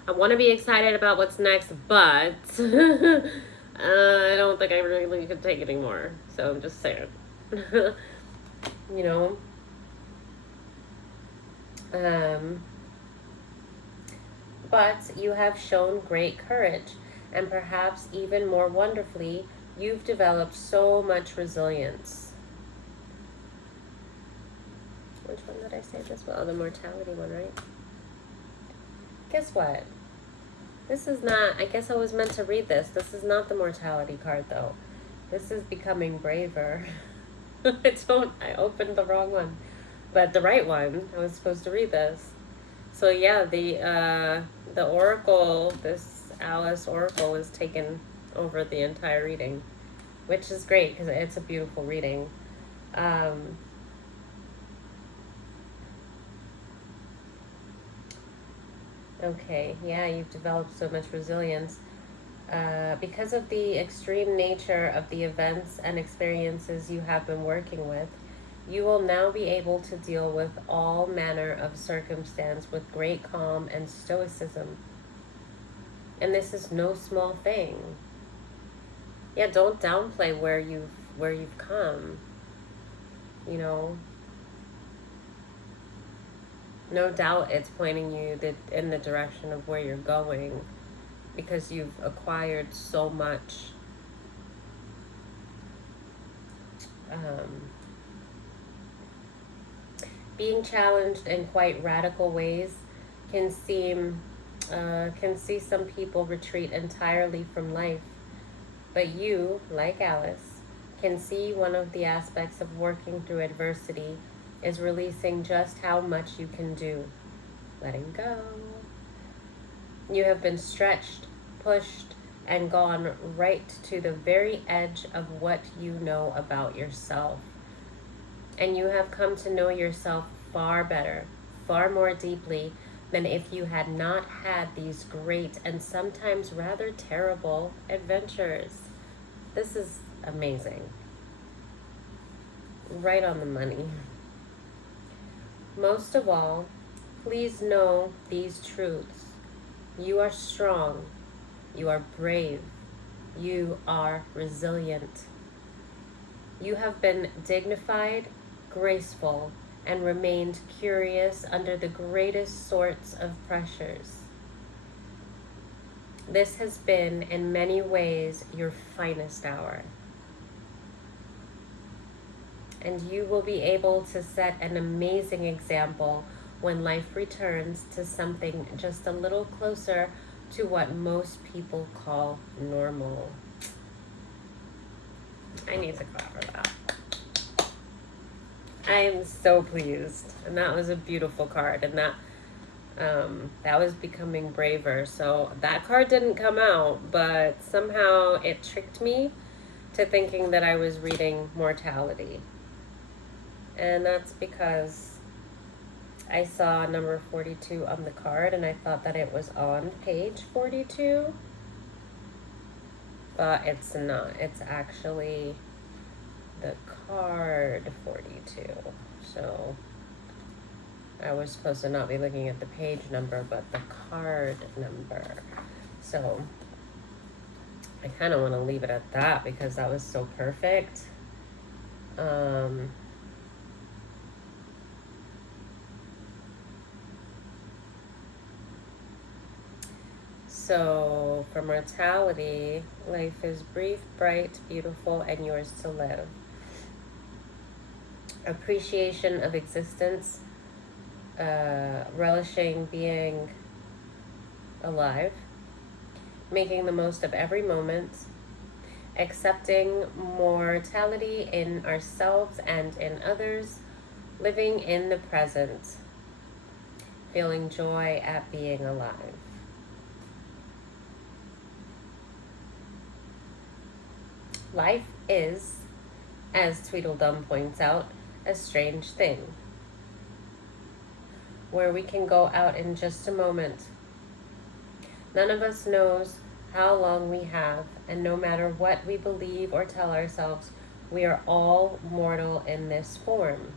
I want to be excited about what's next, but I don't think I really could take it anymore. So I'm just saying. But you have shown great courage, and perhaps even more wonderfully, you've developed so much resilience. Which one did I say this? Well, the mortality one, right? Guess what? This is not, I guess I was meant to read this. This is not the mortality card, though. This is becoming braver. I opened the wrong one. But the right one, I was supposed to read this. So yeah, the oracle, this Alice oracle, is taken over the entire reading, which is great because it's a beautiful reading. Okay, yeah, you've developed so much resilience. Because of the extreme nature of the events and experiences you have been working with, you will now be able to deal with all manner of circumstance with great calm and stoicism. And this is no small thing. Yeah, don't downplay where you've come. No doubt it's pointing you in the direction of where you're going, because you've acquired so much. Being challenged in quite radical ways can seem Can see some people retreat entirely from life, but you, like Alice, can see one of the aspects of working through adversity is releasing just how much you can do, letting go. You have been stretched, pushed, and gone right to the very edge of what you know about yourself. And you have come to know yourself far better, far more deeply than if you had not had these great and sometimes rather terrible adventures. This is amazing. Right on the money. Most of all, please know these truths. You are strong. You are brave. You are resilient. You have been dignified, graceful, and remained curious under the greatest sorts of pressures. This has been, in many ways, your finest hour. And you will be able to set an amazing example when life returns to something just a little closer to what most people call normal. I need to clap for that. I am so pleased. And that was a beautiful card. And that was becoming braver. So that card didn't come out, but somehow it tricked me to thinking that I was reading mortality. And that's because I saw number 42 on the card and I thought that it was on page 42. But it's not. It's actually the card 42. So I was supposed to not be looking at the page number, but the card number. So I kind of want to leave it at that because that was so perfect. So for mortality, life is brief, bright, beautiful, and yours to live. Appreciation of existence, relishing being alive, making the most of every moment, accepting mortality in ourselves and in others, living in the present, feeling joy at being alive. Life is, as Tweedledum points out, a strange thing, where we can go out in just a moment. None of us knows how long we have, and no matter what we believe or tell ourselves, we are all mortal in this form.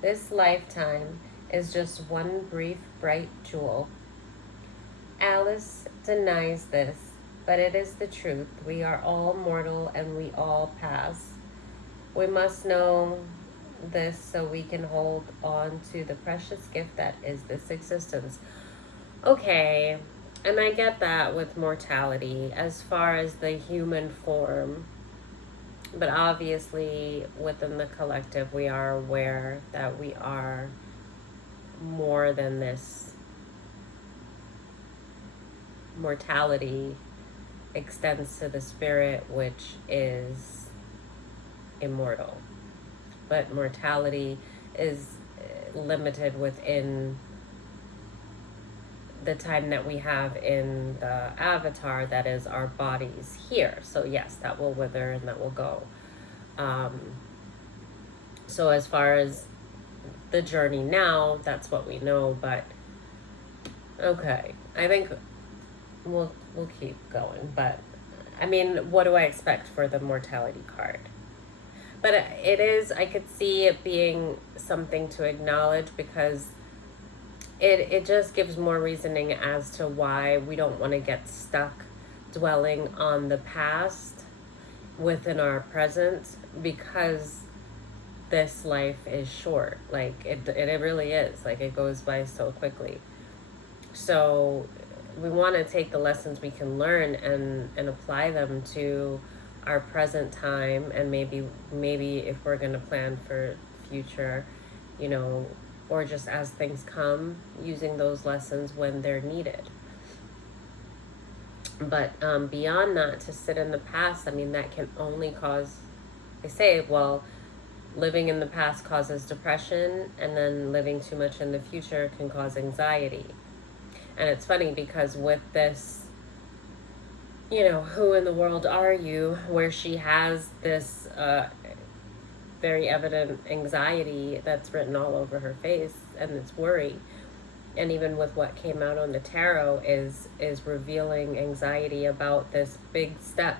This lifetime is just one brief, bright jewel. Alice denies this, but it is the truth. We are all mortal and we all pass. We must know this so we can hold on to the precious gift that is this existence. Okay, and I get that with mortality as far as the human form. But obviously, within the collective, we are aware that we are more than this. Mortality extends to the spirit, which is immortal. But mortality is limited within the time that we have in the avatar, that is our bodies here. So yes, that will wither and that will go. So as far as the journey now, that's what we know. But okay, I think we'll keep going. But I mean, what do I expect for the mortality card? But it is, I could see it being something to acknowledge, because it just gives more reasoning as to why we don't want to get stuck dwelling on the past within our present, because this life is short. Like it really is. Like, it goes by so quickly. So we want to take the lessons we can learn and apply them to our present time, and maybe if we're going to plan for future, or just as things come, using those lessons when they're needed. But beyond that, to sit in the past, I mean, that can only cause, they say, well, living in the past causes depression, and then living too much in the future can cause anxiety. And it's funny because with this, who in the world are you, where she has this very evident anxiety that's written all over her face, and it's worry. And even with what came out on the tarot is revealing anxiety about this big step,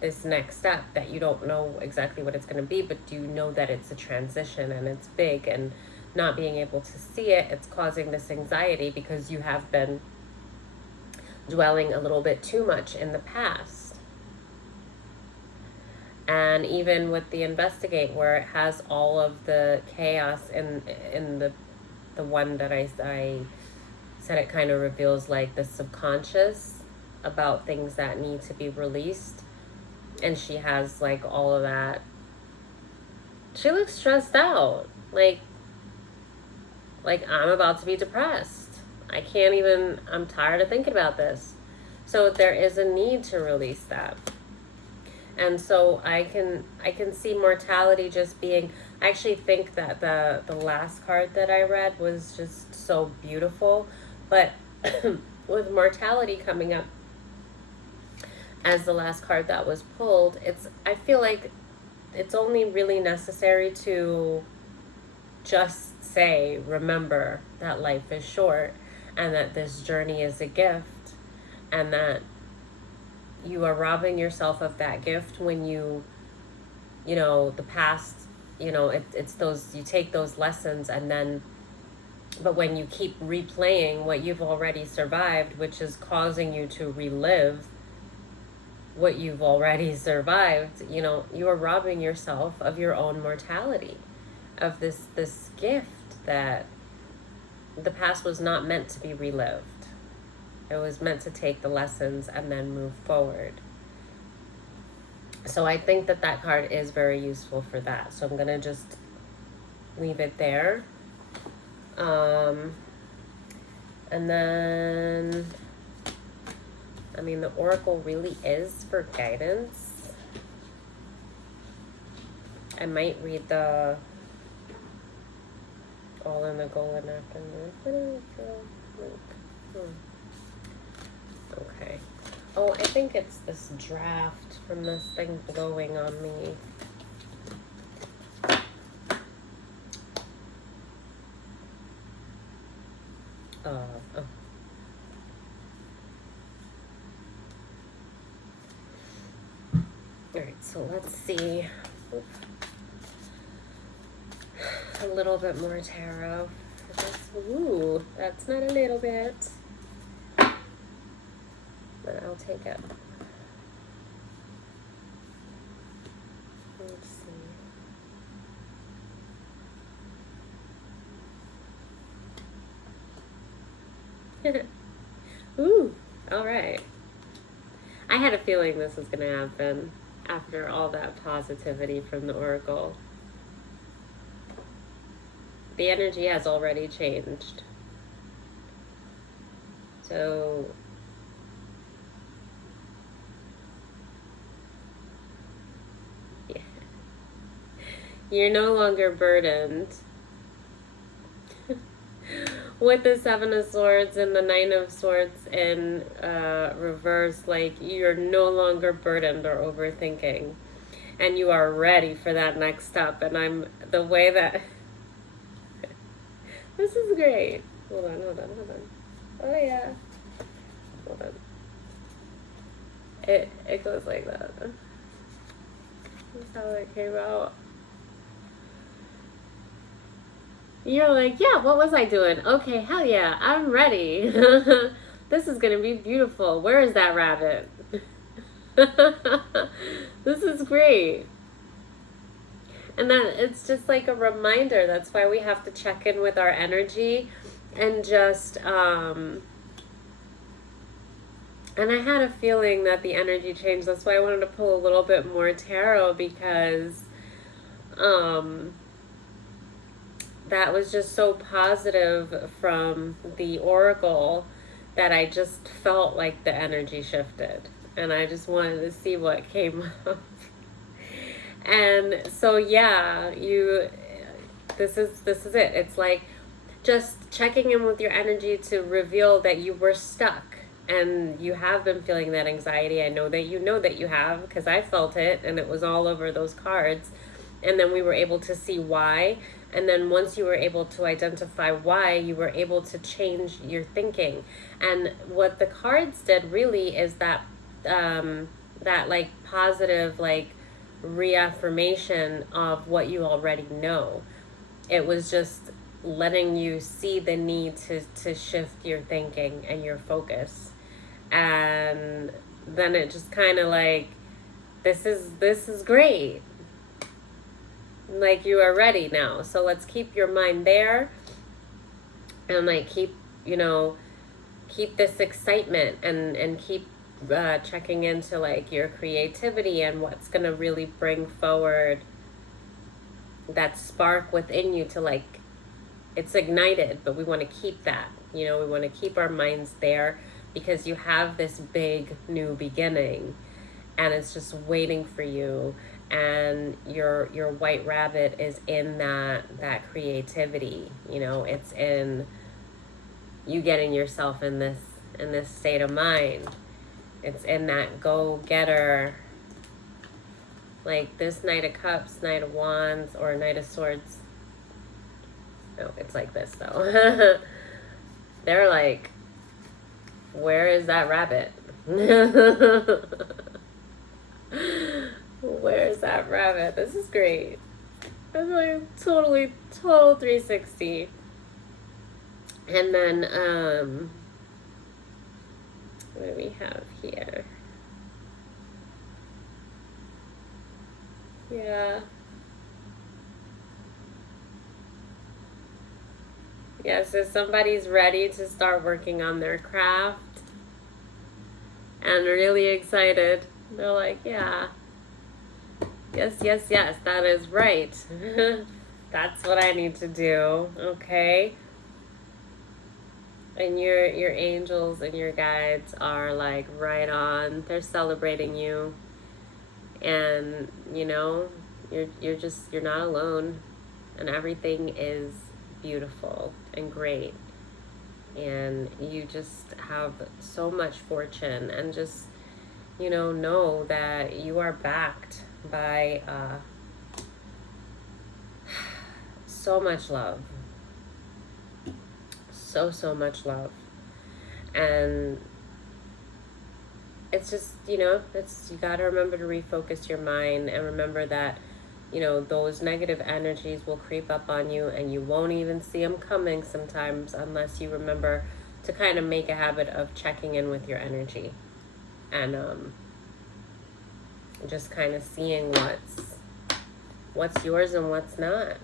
this next step that you don't know exactly what it's going to be, but you know that it's a transition and it's big, and not being able to see it, it's causing this anxiety because you have been dwelling a little bit too much in the past. And even with the investigate, where it has all of the chaos in the one that I said, it kind of reveals like the subconscious about things that need to be released, and she has like all of that. She looks stressed out, like I'm about to be depressed. I'm tired of thinking about this. So there is a need to release that. And so I can see mortality just being, I actually think that the last card that I read was just so beautiful. But with mortality coming up as the last card that was pulled, I feel like it's only really necessary to just say, remember that life is short, and that this journey is a gift, and that you are robbing yourself of that gift when the past, it's those, you take those lessons, and then, but when you keep replaying what you've already survived, which is causing you to relive what you've already survived, you are robbing yourself of your own mortality, of this gift that the past was not meant to be relived. It was meant to take the lessons and then move forward. So I think that card is very useful for that. So I'm going to just leave it there. And then, I mean, the Oracle really is for guidance. I might read the All in the Golden Afternoon. Okay. Oh, I think it's this draft from this thing blowing on me. Oh. Alright, so let's see. A little bit more tarot for this. Ooh, that's not a little bit. But I'll take it. Let's see. Ooh, alright. I had a feeling this was going to happen after all that positivity from the Oracle. The energy has already changed. So yeah. You're no longer burdened with the Seven of Swords and the Nine of Swords in reverse. Like, you're no longer burdened or overthinking, and you are ready for that next step. And the way that this is great. Hold on. Oh yeah. Hold on. It goes like that. That's how it came out. You're like, yeah, what was I doing? Okay, hell yeah, I'm ready. This is gonna be beautiful. Where is that rabbit? This is great. And then it's just like a reminder. That's why we have to check in with our energy and just, and I had a feeling that the energy changed. That's why I wanted to pull a little bit more tarot, because, that was just so positive from the Oracle that I just felt like the energy shifted, and I just wanted to see what came up. And so yeah, this is it. It's like just checking in with your energy to reveal that you were stuck and you have been feeling that anxiety. I know that you have, because I felt it and it was all over those cards. And then we were able to see why. And then once you were able to identify why, you were able to change your thinking. And what the cards did really is that like positive, like reaffirmation of what you already know. It was just letting you see the need to shift your thinking and your focus. And then it just kind of like, this is great. Like, you are ready now. So let's keep your mind there, and like keep this excitement, and keep checking into like your creativity and what's going to really bring forward that spark within you to like, it's ignited, but we want to keep that. We want to keep our minds there, because you have this big new beginning and it's just waiting for you. And your white rabbit is in that creativity. It's in you getting yourself in this state of mind. It's in that go-getter, like this Knight of Cups, Knight of Wands, or Knight of Swords. No, it's like this though. They're like, where is that rabbit? Where's that rabbit? This is great. It's like total 360. And then, what do we have here? Yeah. Yeah, so somebody's ready to start working on their craft and really excited. They're like, yeah. Yes, that is right. That's what I need to do. Okay. And your angels and your guides are like right on. They're celebrating you. And you're not alone, and everything is beautiful and great. And you just have so much fortune, and just know that you are backed by so much love, so much love. And it's just it's, you got to remember to refocus your mind, and remember that those negative energies will creep up on you, and you won't even see them coming sometimes, unless you remember to kind of make a habit of checking in with your energy, and just kind of seeing what's yours and what's not.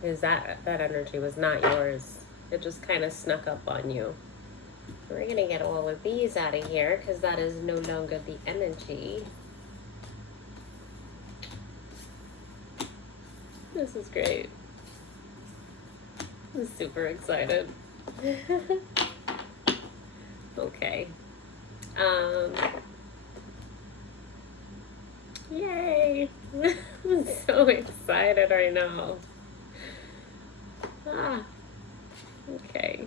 Because that energy was not yours. It just kind of snuck up on you. We're gonna get all of these out of here, because that is no longer the energy. This is great. I'm super excited. Okay. Yay! I'm so excited right now. Okay.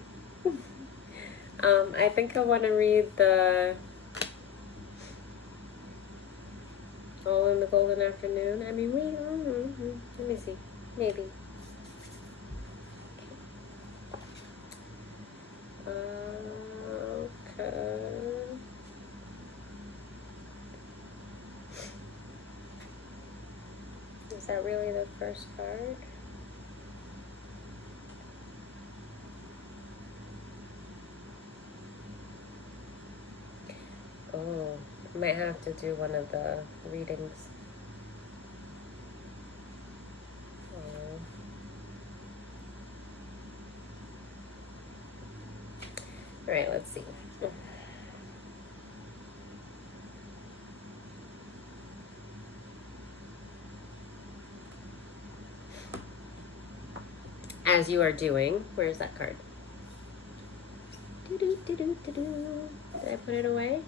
I think I want to read the All in the Golden Afternoon. I mean, let me see. Maybe. Okay. Is that really the first card? Oh, I might have to do one of the readings. All right, let's see. As you are doing, where's that card? Did I put it away?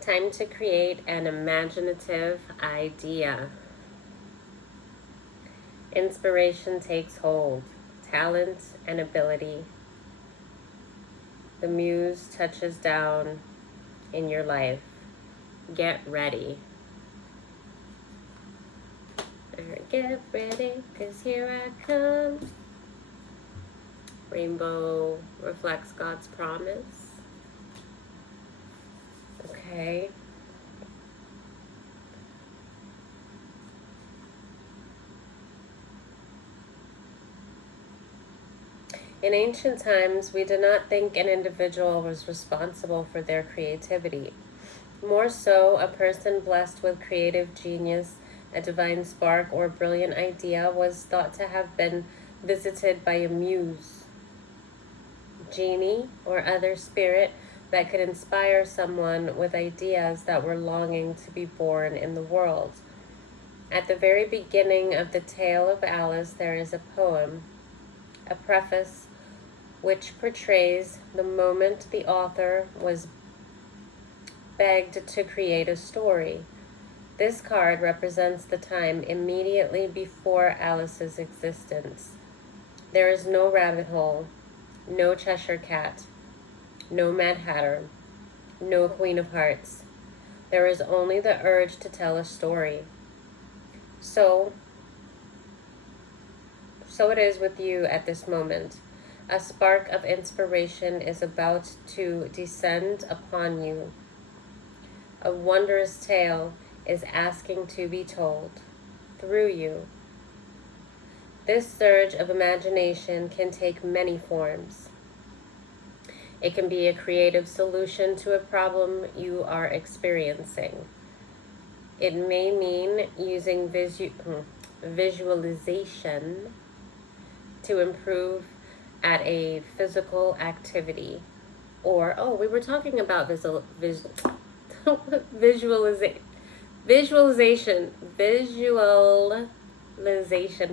Time to create an imaginative idea. Inspiration takes hold. Talent and ability. The muse touches down in your life. Get ready. Get ready, 'cause here I come. Rainbow reflects God's promise. Okay. In ancient times, we did not think an individual was responsible for their creativity. More so, a person blessed with creative genius, a divine spark, or brilliant idea was thought to have been visited by a muse, genie, or other spirit that could inspire someone with ideas that were longing to be born in the world. At the very beginning of the tale of Alice, there is a poem, a preface, which portrays the moment the author was begged to create a story. This card represents the time immediately before Alice's existence. There is no rabbit hole, no Cheshire Cat, no Mad Hatter, no Queen of Hearts. There is only the urge to tell a story. So it is with you at this moment. A spark of inspiration is about to descend upon you. A wondrous tale is asking to be told through you. This surge of imagination can take many forms. It can be a creative solution to a problem you are experiencing. It may mean using visualization to improve at a physical activity. Or, we were talking about visualization. We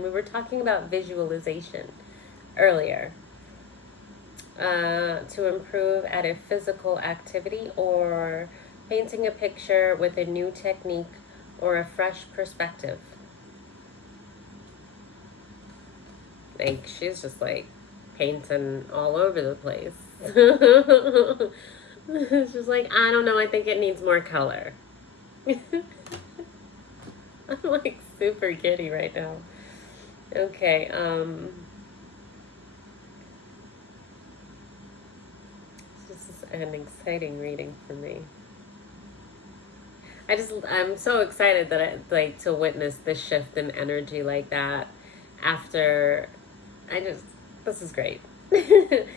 were talking about visualization earlier. To improve at a physical activity, or painting a picture with a new technique or a fresh perspective. Like, she's just like painting all over the place. It's just like, I don't know, I think it needs more color. I'm like super giddy right now. Okay, this is an exciting reading for me. I'm so excited that I like to witness this shift in energy like that after this is great. Then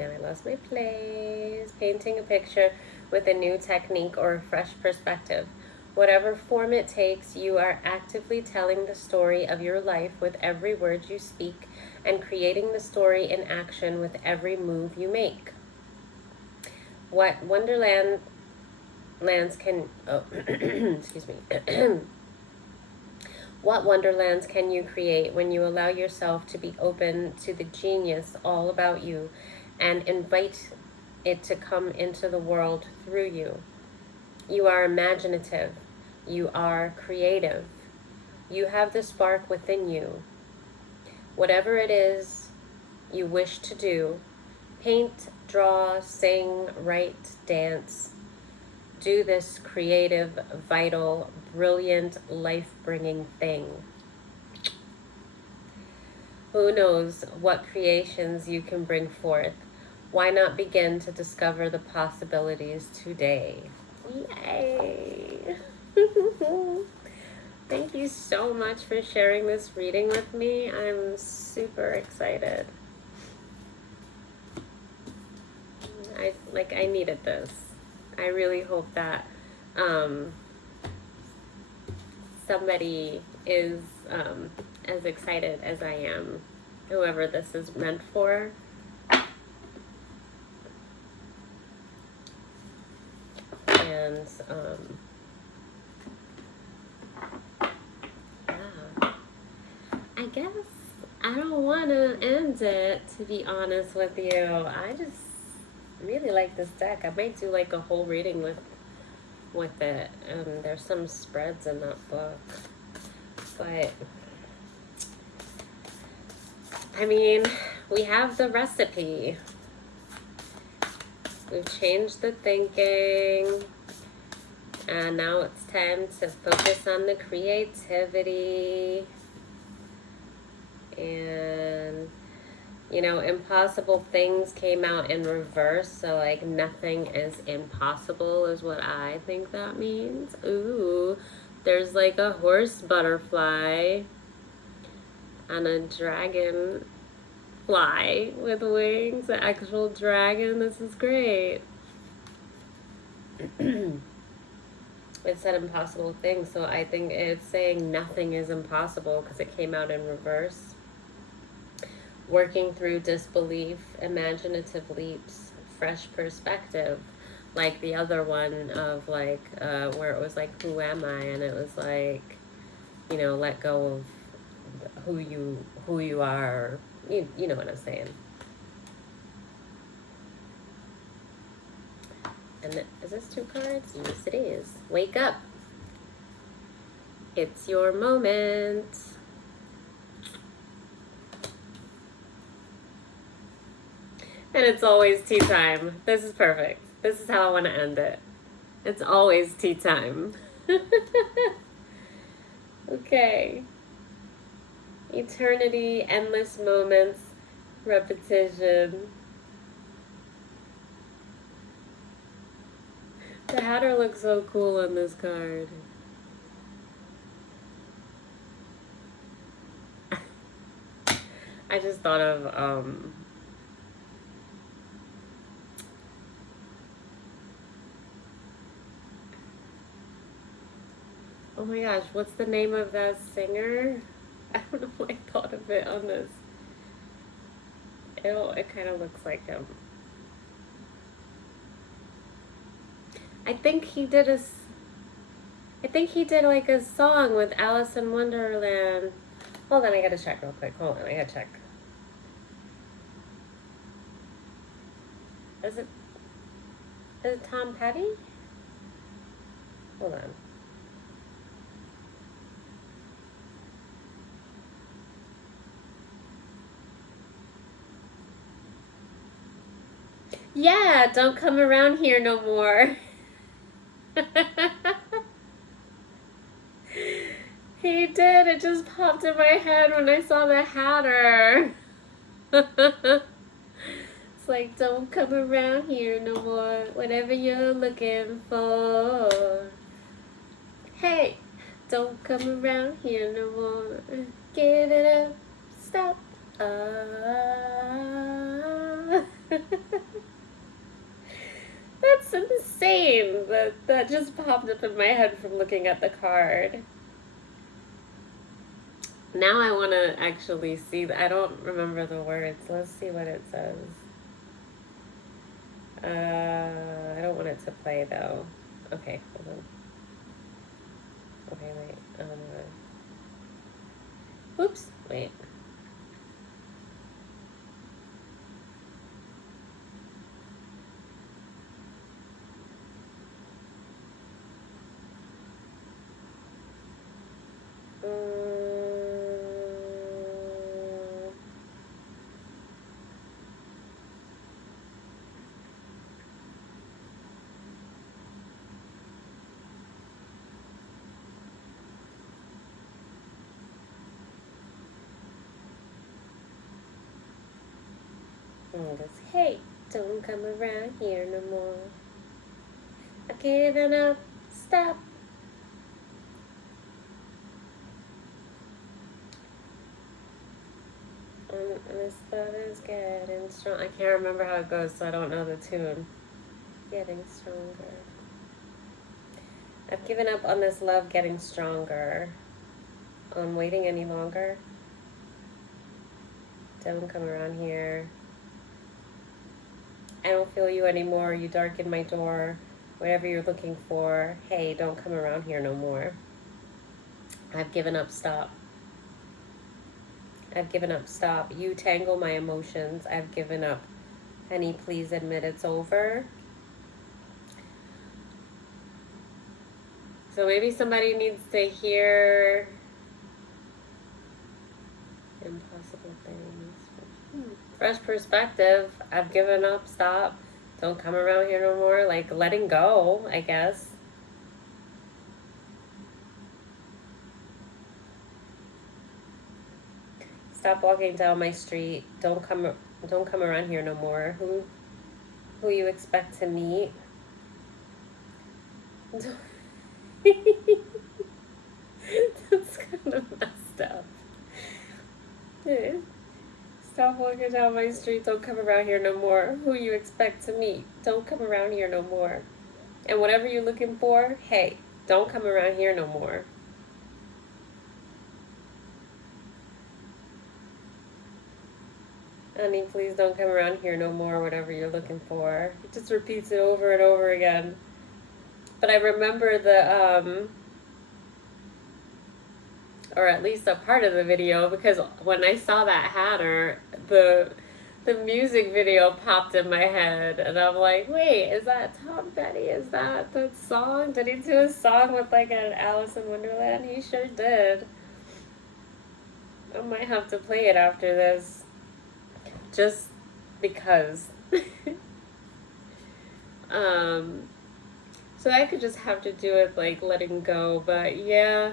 I lost my place. Painting a picture with a new technique or a fresh perspective. Whatever form it takes, you are actively telling the story of your life with every word you speak, and creating the story in action with every move you make. What Wonderlands can excuse me. What wonderlands can you create when you allow yourself to be open to the genius all about you and invite it to come into the world through you? You are imaginative. You are creative. You have the spark within you. Whatever it is you wish to do, paint, draw, sing, write, dance. Do this creative, vital, brilliant, life-bringing thing. Who knows what creations you can bring forth? Why not begin to discover the possibilities today? Yay! Thank you so much for sharing this reading with me. I'm super excited. I needed this. I really hope that somebody is as excited as I am, whoever this is meant for. And yeah, I guess I don't want to end it, to be honest with you. I just really like this deck. I might do like a whole reading with it. There's some spreads in that book, but I mean, we have the recipe. We've changed the thinking, and now it's time to focus on the creativity. And, you know, impossible things came out in reverse, so like nothing is impossible is what I think that means. Ooh, there's like a horse butterfly and a dragon fly with wings, an actual dragon. This is great. It said impossible things, so I think it's saying nothing is impossible because it came out in reverse. Working through disbelief, imaginative leaps, fresh perspective, like the other one of like where it was like, who am I? And it was like, you know, let go of who you are. You know what I'm saying. And is this 2 cards? Yes, it is. Wake up. It's your moment. And it's always tea time. This is perfect. This is how I want to end it. It's always tea time. Okay. Eternity, endless moments, repetition. The Hatter looks so cool on this card. I just thought of oh my gosh, what's the name of that singer? I don't know why I thought of it on this. It kind of looks like him. I think he did like a song with Alice in Wonderland. Hold on, I gotta check real quick. Hold on, I gotta check. Is it Tom Petty? Hold on. Yeah, don't come around here no more. He did. It just popped in my head when I saw the Hatter. It's like, don't come around here no more. Whatever you're looking for. Hey, don't come around here no more. Give it up. Stop. That's insane. That just popped up in my head from looking at the card. Now I want to actually see. I don't remember the words. Let's see what it says. I don't want it to play though. Okay, hold on. Okay, wait. Oops, wait. Goes, hey, don't come around here no more. I've given up. Stop. This love is getting strong. I can't remember how it goes, so I don't know the tune. Getting stronger. I've given up on this love getting stronger. On waiting any longer. Don't come around here. I don't feel you anymore. You darken my door. Whatever you're looking for, hey, don't come around here no more. I've given up, stop. I've given up, stop. You tangle my emotions. I've given up. Honey, please admit it's over. So maybe somebody needs to hear impossible things. Fresh perspective. I've given up, stop. Don't come around here no more. Like letting go, I guess. Stop walking down my street. Don't come around here no more. Who you expect to meet? That's kind of messed up. Stop walking down my street. Don't come around here no more. Who you expect to meet? Don't come around here no more. And whatever you're looking for, hey, don't come around here no more. Honey, please don't come around here no more, whatever you're looking for. It just repeats it over and over again. But I remember or at least a part of the video, because when I saw that Hatter, the music video popped in my head, and I'm like, wait, is that Tom Petty? Is that the song? Did he do a song with like an Alice in Wonderland? He sure did. I might have to play it after this, just because. So I could just have to do it like letting go, but yeah,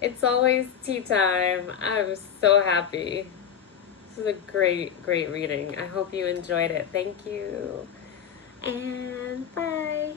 it's always tea time. I'm so happy. This is a great reading. I hope you enjoyed it. Thank you. And bye.